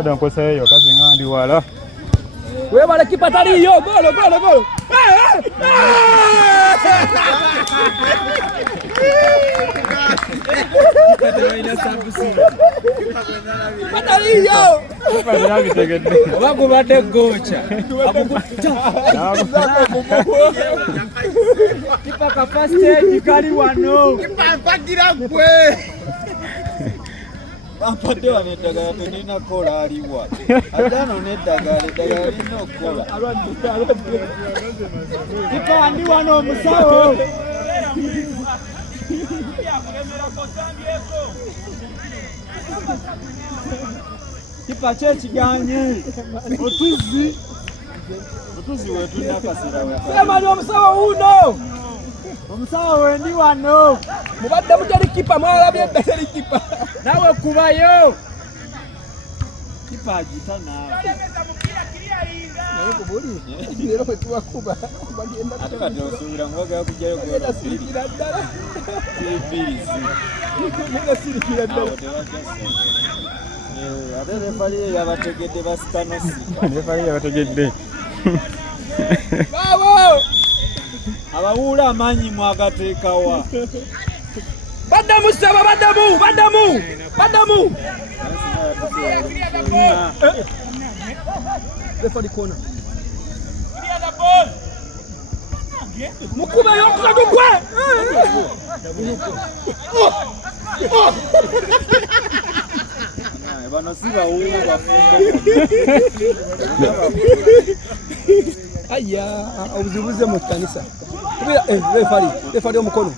Ndio nkosa hiyo kazi ngandi wala. Wewe wala kipa taliyo golo. Pataliyo. Pataliyo tegedde. Bakubadde gocha. Kipa kapasite kali wano. Kipa mpagira gwe. Bampadde wano eddagala tenina kola aliwa. Ate ano n'eddagala lirina okukola. Kipa andi wano omusawo. Kipa kyekiganye. Otuzi wetulina akaseera we. Sema ni omusawo uno. Omusawo wendi wano. Mubadde mutali kipa mwalabye ddala kipa. Nawe kubayo. Kipa agita nawe. Naye kubuli. Lero kwe tuwakuba. Ate kati osuubira ng'ogera kujjayo golo sirikira ddala. Siripirisi. Nega sirikira ddala. Ate refali yabategedde basitanosi. Refali yabategedde. Bawo! Abawuula amaanyi mwagateekawa. Baddamu saba baddamu. Refali kona. Mukube yokukago gwe. Bano si bawuulu bafumbo. Aya, obuzibuze mu kanisa. Kubira refali omukono.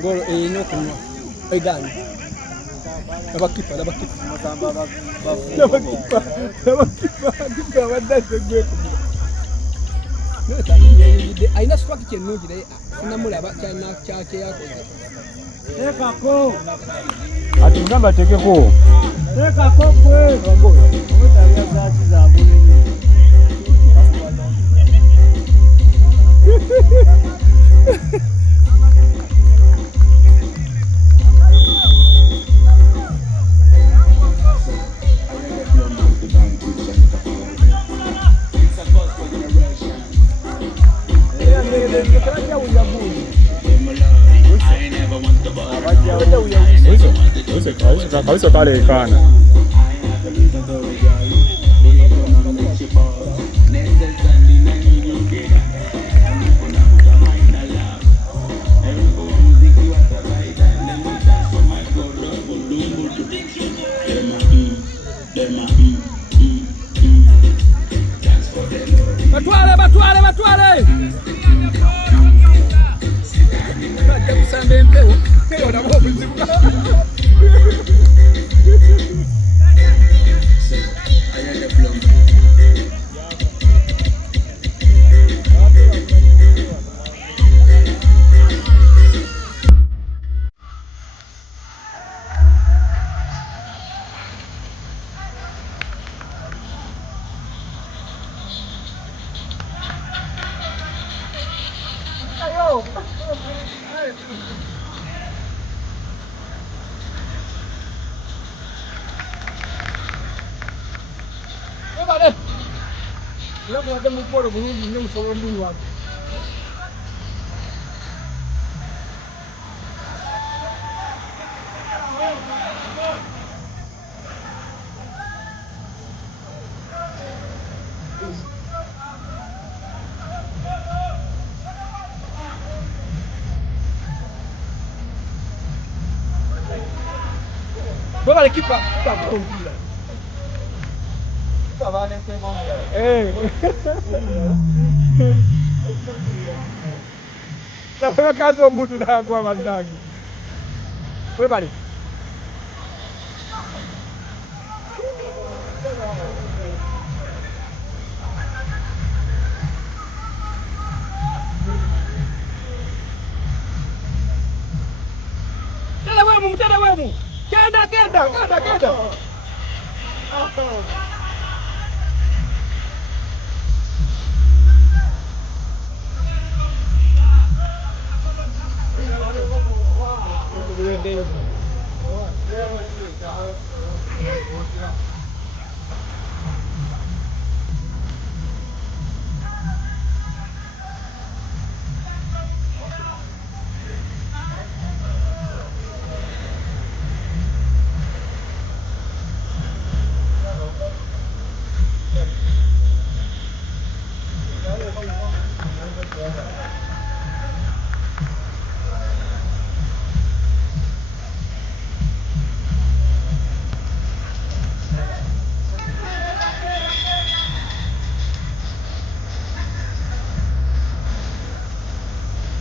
Golo eno kunywa. Egani. Abakipa. Wadde aina swaki kyenungi naye sinamulaba kyake yakoze. Teekako. Ati ngamba tekeko. Teekako gwe. Obutalya zaaki za bulimi. Kauso kale kana. Batwale. Bajja kusamba empewo. Pewo nabo obuzibu. Lako wade mukoro bulungi nnyo musobola ndungu wake. Bora equipa tá bom. Nafanya kazi wa mtu na kwa mazangi. Wewe bali. wemu, mtende wemu. Kenda.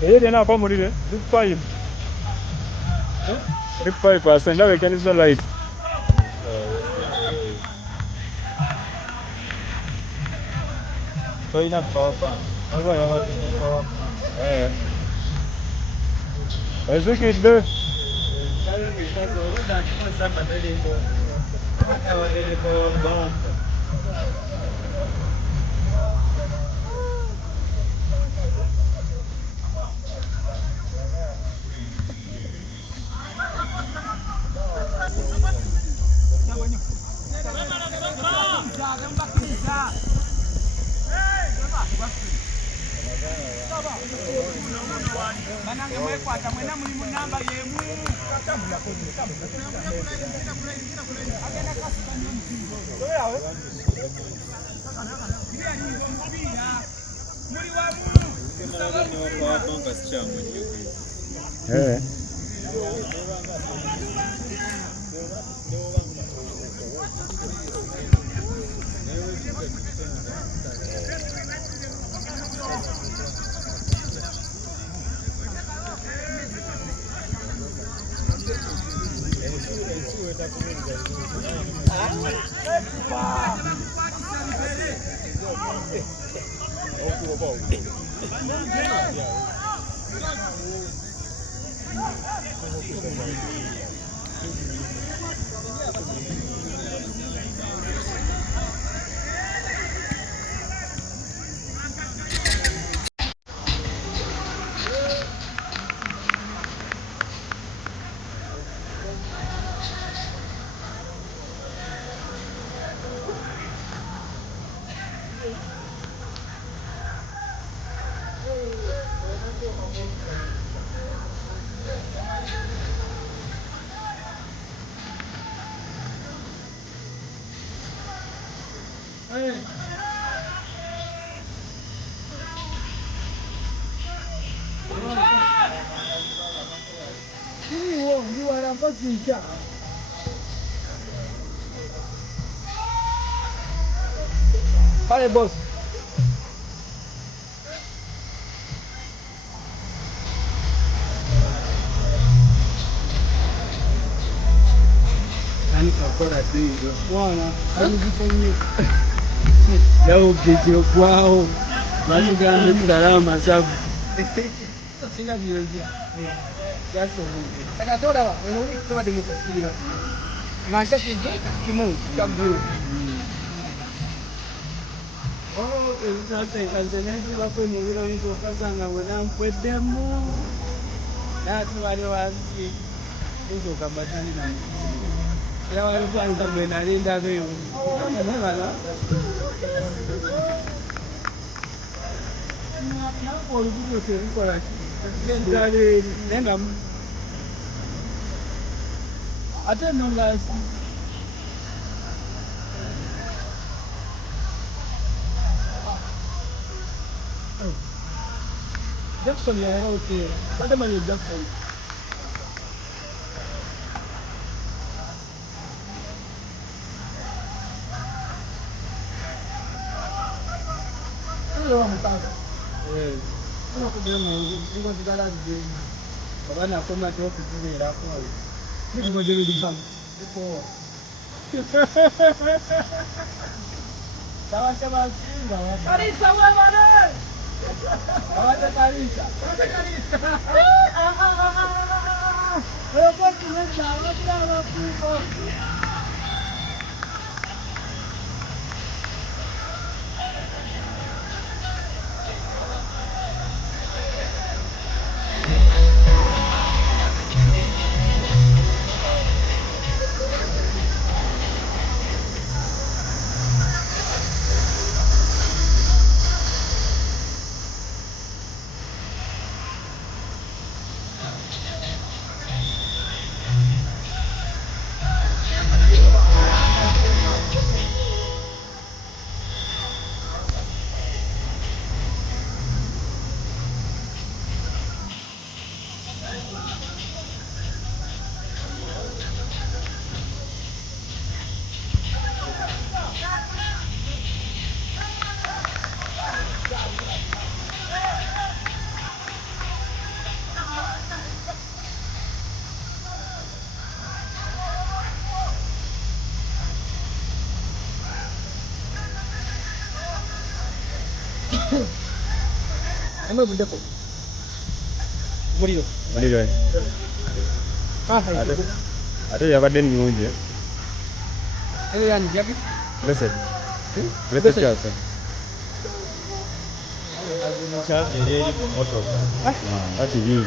Ele na como dire, this pipe. This pipe ascend we can the light. So ina power. Agora power. Esse aqui de Vale, boss. Nani kakora hiyo? Bwana, alizifanyia. Leo kesho kwao. Watu gani salama sababu. Sina biolojia. Sasa huko. Takatoda wa, wewe kama demokrasia. Maisha kimu kabisa. Oh, sasa Tanzania wapo ni vile wiko kwanza na wanampwedemo. Na wale wazi hizo kabatani na ila wale kwanza benalinda wewe. Unaona? Na kwa hiyo sio kwa ndani nenda hata nonga Jackson ya hote. Hata mali Jackson. Ndio mtaka. Ndio kudema ngo zidala zidi. Bana koma tu kuzira kwa. Ndio ngoje ndio Ipo. Sawa sawa singa. Karisa wewe bwana. Awaje karisa. Ame bundeko. Muliro. Muliro. Ate yabadde nnungi. Yani yabi. Blessed. Blessed kyasa. Ati yi.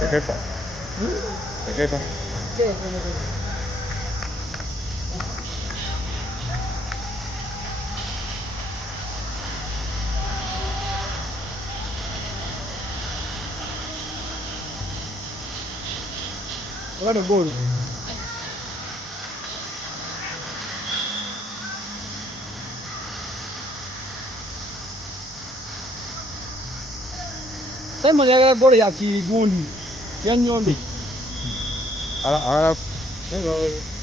Tekefa. Tekefa. What a goal. Simon ya goal ya Kigundi. Ya Nyondo. Ala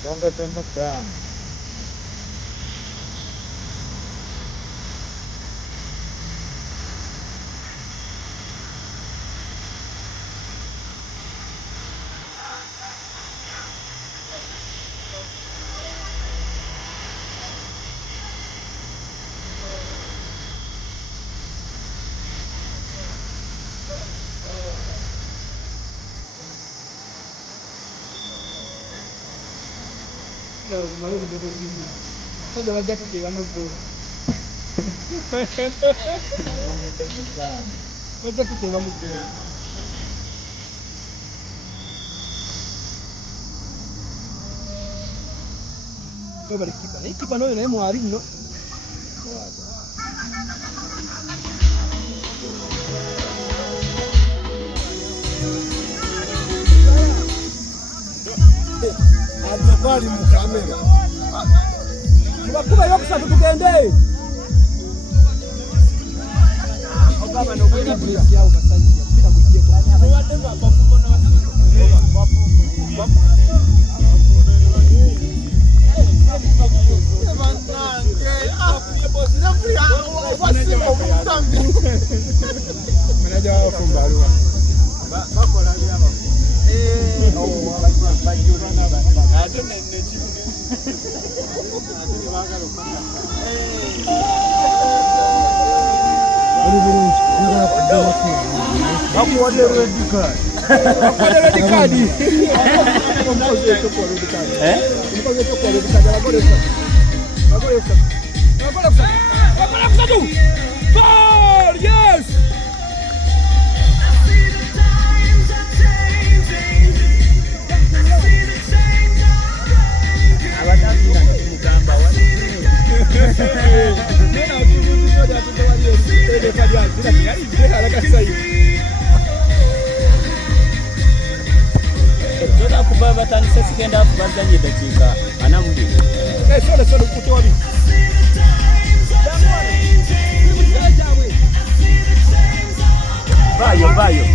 don't tenda sana. Todo el día que llegamos por. El día que llegamos por. Fue para equipa no tenemos a Ring, ¿no? Bali mu kamera. Mubakuba yokusatu tugende. Ogaba no kweli bulisi yao basajja. Bila kujje kwa. Wadde bafumbo na basingo. Bafumbo. Meneja wa Fumbarua. Bakola byaba. Yes! Toda kuba batandise sigenda kubazanye dakiika 42. Solo kutobi. Bayo.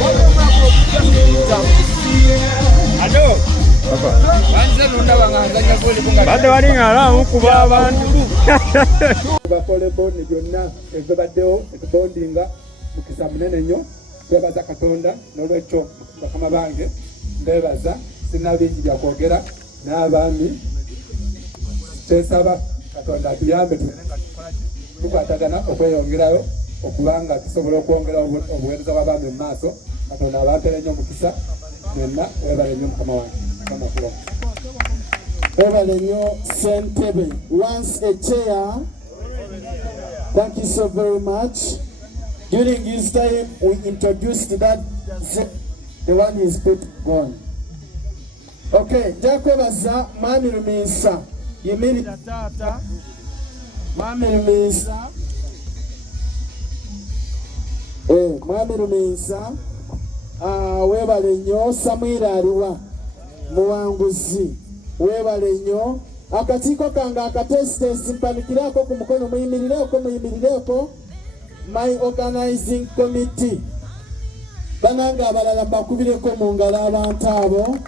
What badde balingala kuba abantu bakole bondi byonna ezibaddewo etubondinga mukisa munene nnyo twebaza Katonda n'olwekyo bakama bange mbebaza sina bingi byakwogera n'abaami kyesaba Katonda atuyambe tukwatagana okweyongerayo okubanga tusobola okwongera obuweereza bw'abaami mu maaso Katonda abampere nnyo omukisa mwenna webale nnyo mukama wange amakulo webale nnyo Ssentebe once a chair. Thank you so very much. During his time, we introduced that the one is put on. Okay, Jacobaza, Mami Rumisa, Yemini Tata, Mami Rumisa, Mami Rumisa, webale nnyo Samwira aliwa muwanguzi webale nnyo akakiiko kange akatesitesi mpanikirako ku mukono muyimirireko my organizing committee bananga abalala mbakubireko mu ngalo abantu abo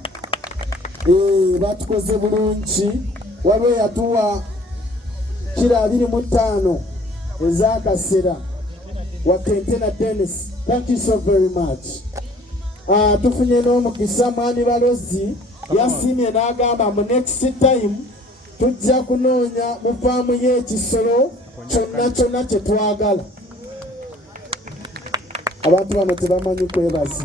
batukoze bulungi waliwo yatuwa kira 25 ezakasera wa Kentena Dennis. Thank you so very much. Tufunye n'omukisa mwani balozi yasimye n'agamba mu next time tujja kunoonya mu faamu y'ekisolo kyonna kye twagala. Abantu bano tebamanyi kwebaza.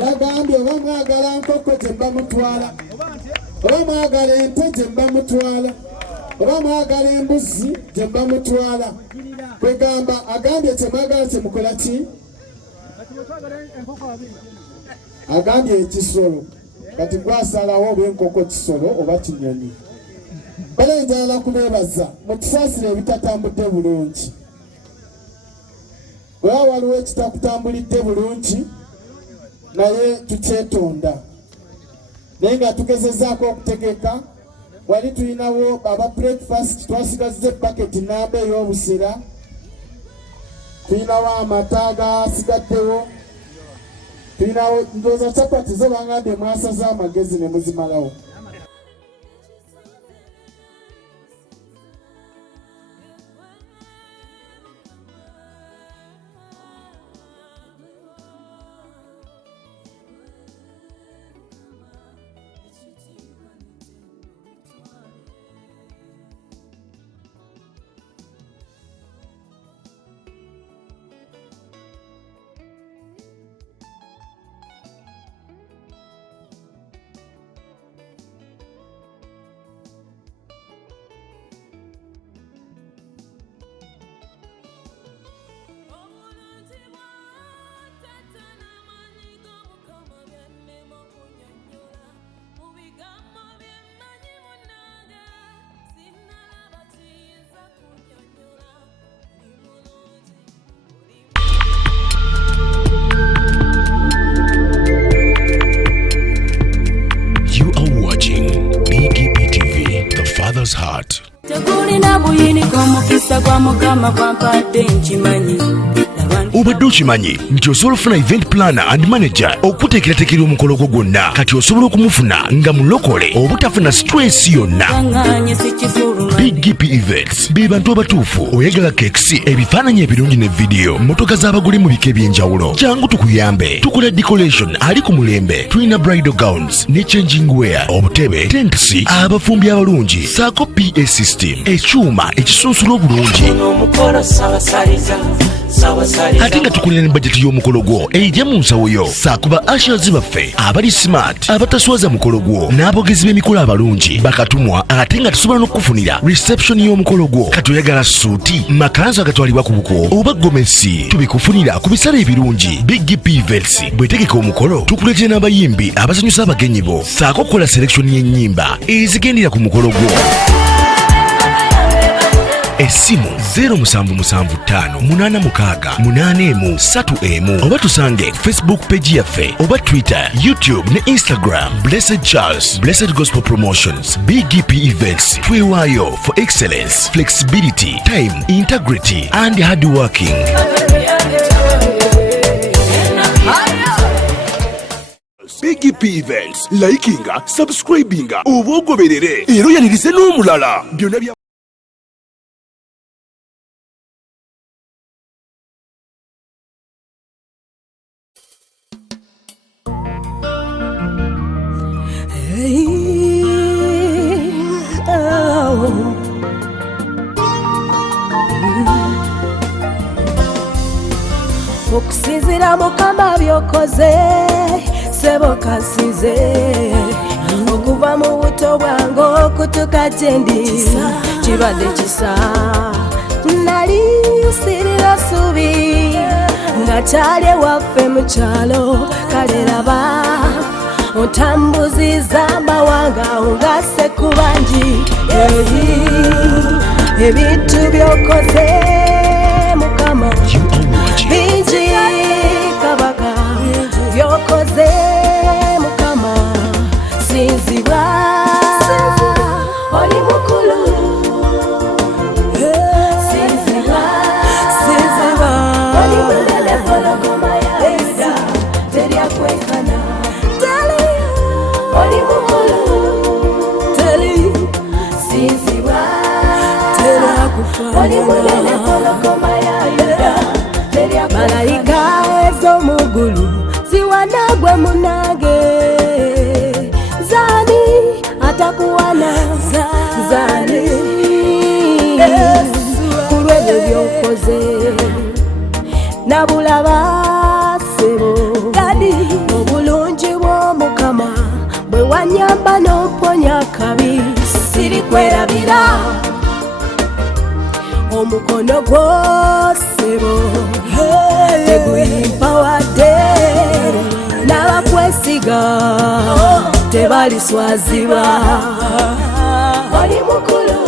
Yagambye oba mwagala nkoko gye mba mutwala, oba mwagala ente gye mba mutwala, oba mwagala embuzi gye mba mutwala. Kwegamba agambye kye mwagala kye mukola ki? Agambye ekisolo. Kati gwasalawo oba enkoko kisolo oba kinyonyi. Bale njagala kubeebaza mutusaasire ebitatambudde bulungi. Bwe waliwo ekitakutambulidde bulungi naye tukyetonda. Naye nga tugezezaako okutegeka wali tulinawo aba breakfast twasigaziza ebbaketi namba ey'obusera. Tulinawo amata agasigaddewo. Tulinawo ndowooza chapati zo bangambye mwasaza amagezi ne muzimalawo. Father's heart. Obadde okimanyi nti osobola okufuna event planner and manager okuteekerateekera omukolo gwo gwonna kati osobola okumufuna nga mulokole obutafuna stress yonna. BGPevents be bantu abatuufu oyagala kekisi ebifaananyi ebirungi ne vidiyo mmotoka z'abagole mu bika eby'enjawulo kyangu tukuyambe tukola decoration ali ku mulembe tulina bridal gowns ne changing wear obutebe tents abafumbi abalungi saako PA system ekyuma ekisunsula obulungi ate nga tukulira ne bajeti y'omukolo gwo ejja mu nsawo yo saakuba ashers baffe abali smart abataswaza mukolo gwo n'abogezi b'emikolo abalungi bakatumwa ate nga tusobola n'okufunira reception y'omukolo gwo kati oyagala suuti makanzu agatwalibwa ku buko oba gomesi tubikufunira ku bisale ebirungi BGPevents bwetegeka omukolo tukuletera n'abayimbi abasanyusa abagenyi bo saako kukola selection y'ennyimba ezigendera ku mukolo gwo. Esimu 07758681 oba tusange Facebook page yaffe oba Twitter, YouTube ne Instagram. Blessed Charles, Blessed Gospel Promotions, BGPevents. Twewaayo for excellence, flexibility, time, integrity and hard working. BGP BGPevents, likinga, subscribinga, obogoberere, era oyanirize n'omulala. Byonna bya okusinzira Mukama byokoze sebo kasize okuva mu buto bwange okutuuka gye ndi kibadde kisa nali sirina ssuubi nga kyali ewaffe mu kyalo kale raba ontambuziza amawanga ongase ku bangi ebintu byokoze Mukama bingi kabaka byokoze Mukama sinzibwa oli mukulu sinzibwa oli munene pologoma ya Yuda teryakwekana oli mukulu sinzibwa oli munene pologoma ya Yuda malayika ez'omugulu ziwanagwe munange zani atakuwana zani kulwebyo byokoze nabulaba sebo kadi obulungi bw'Omukama bwe wanyamba n'omponya kabi sirikwerabira omukono gw'osebo teguyimpawadde n'abakwesiga tebaliswazibwa oli mukulu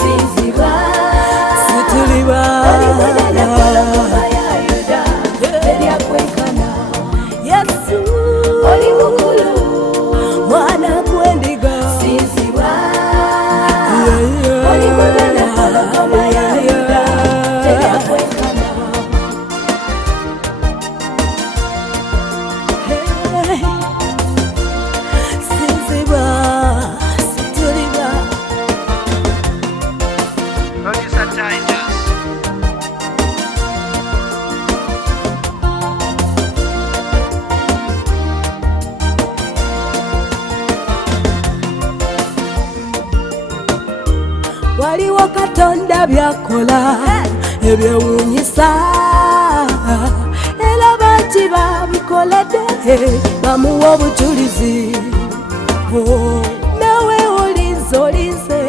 sinzibwa situlibwa oli munene pologoma ya Yuda teryakwekana Yesu oli mukulu mwana gwendiga sinzibwa oli munene pologoma ya Yuda teryakwekana sinzibwa situlibwa waliwo Katonda byakola ebyewuunyisa era bangi babikoledde bamuwa obujulizi nawe olize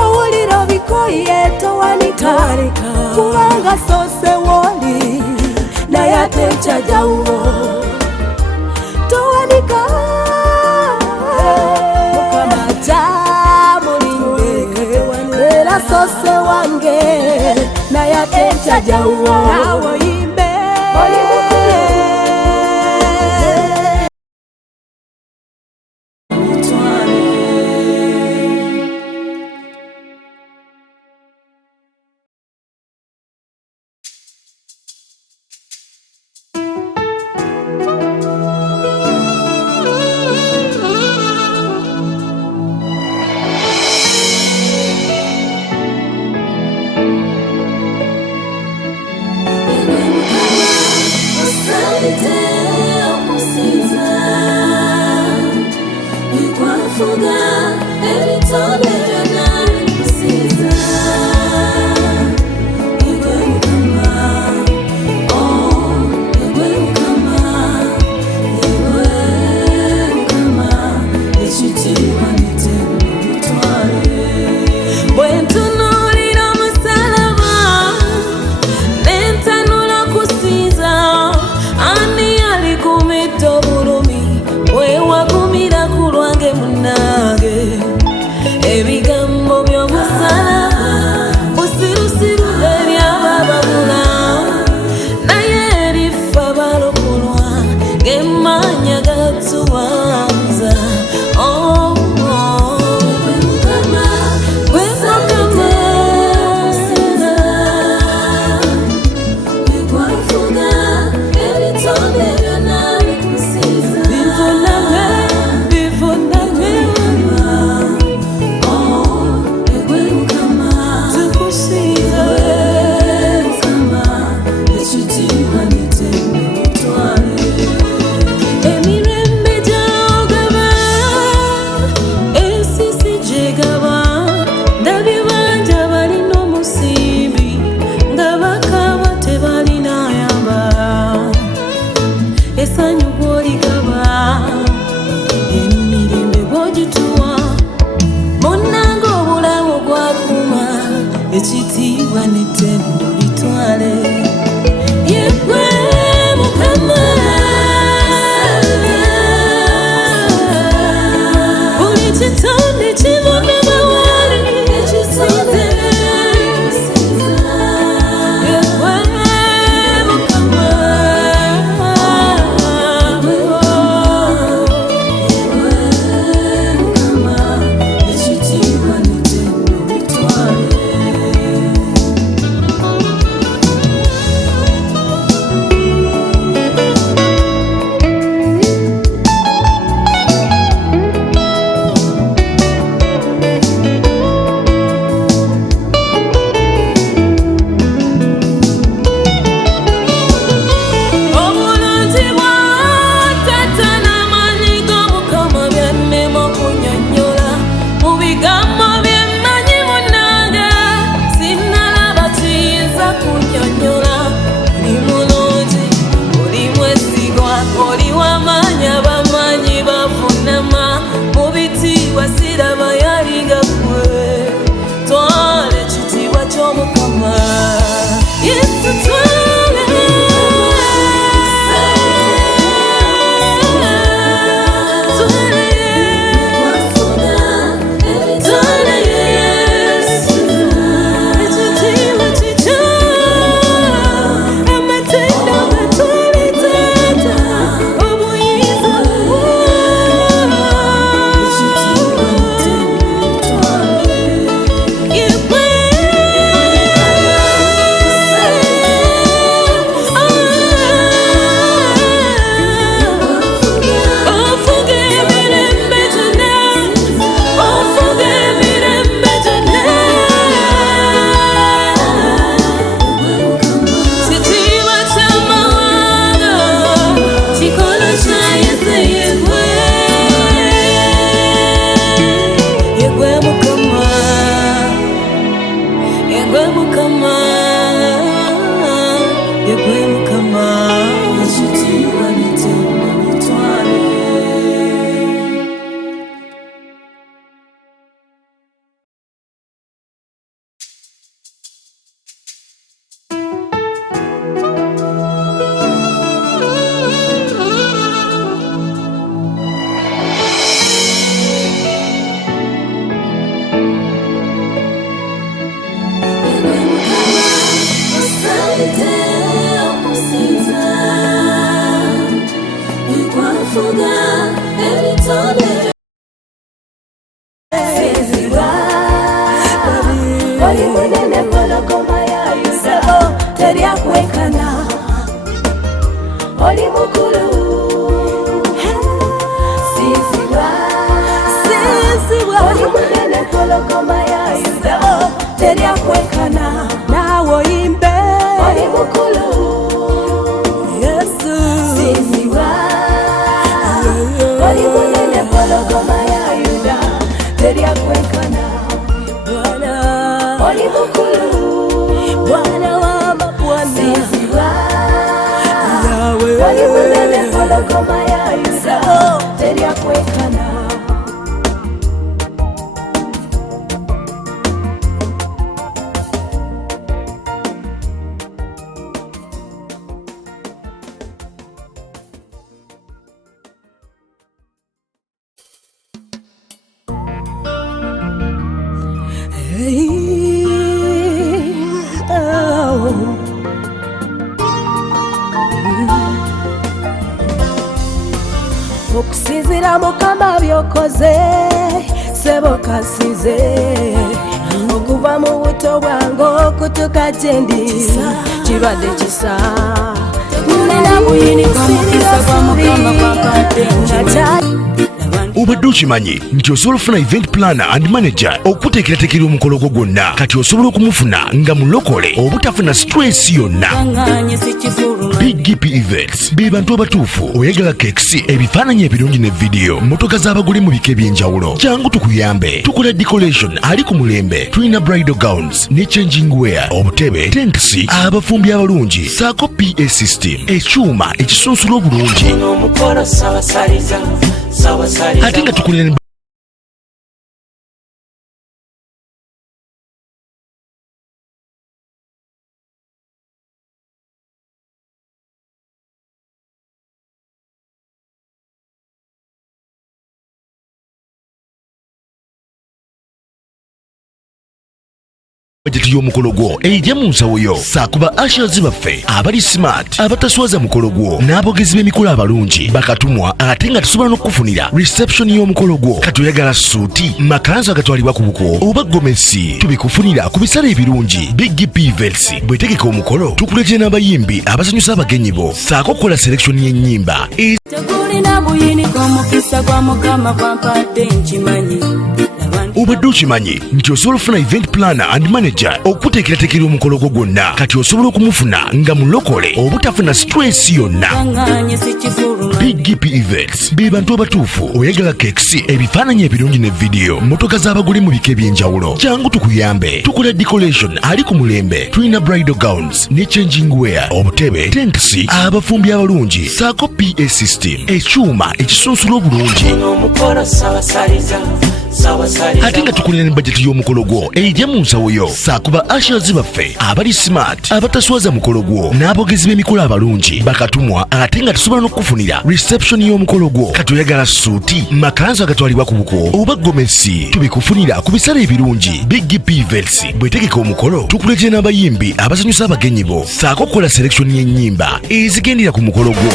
owulira obikoye towanika kubanga soose wooli naye ate nkyajawulo towanika Mukama jamulimbe era soose wange naye ate nkyajawulo nawe oyimbe oli mukulu yegwe mukama inshuti wanitema mitware. Okusinzira mukama byokoze sebo kasize okuva mu buto bwange okutuuka gye ndi kibadde kisa nina buyinika mukisa gwa mukama gwakadde obadde okimanyi nti osobola okufuna event planner and manager okuteekerateekera omukolo gwo gwonna kati osobola okumufuna nga mulokole obutafuna stress yonna. BGPevents be bantu abatuufu oyagala kekisi ebifaananyi ebirungi ne vidiyo motoka z'abagole mu bika eby'enjawulo kyangu tukuyambe tukola decoration ali ku mulembe tulina bridal gowns ne changing wear obutebe tents abafumbi abalungi saako PA system ekyuma ekisunsula obulungi ate nga tukulira budget y'omukolo gwo ejja mu nsawo yo saakuba ashers baffe abali smart abataswaza mukolo gwo n'abogezi b'emikolo abalungi bakatumwa ate nga tusobola n'okufunira reception y'omukolo gwo kati oyagala suuti makanzu agatwalibwa ku buko oba gomesi tubikufunira ku bisale ebirungi BGPevents bwetegeka omukolo tukuletera n'abayimbi abasanyusa abagenyi bo saako okukola selection y'ennyimba tegulina buyiniko omukisa gwa mukama gwampadde nkimanyi. obadde okimanyi nti osobola okufuna event planner and manager okuteekerateekera omukolo gwo gwonna kati osobola okumufuna nga mulokole obutafuna stress yonna. BGPevents be bantu abatuufu oyagala kekisi ebifaananyi ebirungi ne vidiyo motoka z'abagole mu bika eby'enjawulo kyangu tukuyambe tukola decoration ali ku mulembe tulina bridal gowns ne changing wear obutebe tents abafumbi abalungi saako PA system ekyuma ekisunsula obulungi ate nga tukulira ne budget y'omukolo gwo ejja mu nsawo yo saakuba ashers baffe abali smart abataswaza mukolo gwo n'abogezi b'emikolo abalungi bakatumwa ate nga tusobola n'okufunira reception y'omukolo gwo kati oyagala suuti makanzu agatwalibwa ku buko oba gomesi tubikufunira ku bisale ebirungi BGPevents bwetegeka omukolo tukuletera n'abayimbi abasanyusa abagenyi bo saako okukola selection y'ennyimba ezigendera ku mukolo gwo.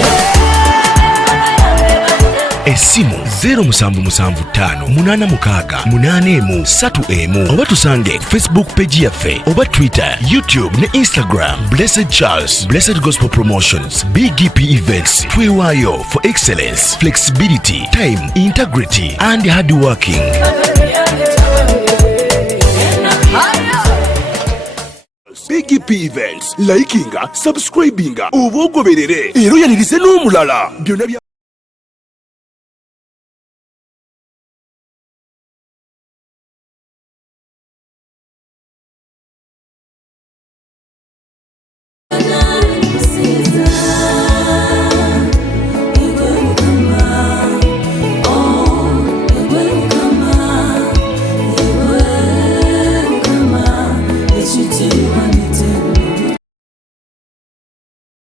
Essimu 07758681 oba tusange Facebook page yaffe oba Twitter, YouTube ne Instagram. Blessed Charles, Blessed Gospel Promotions, BGPevents. Twewaayo for excellence, flexibility, time, integrity and hard working. BGPevents, likinga, subscribinga, oba ogoberere era oyanirize n'omulala byonna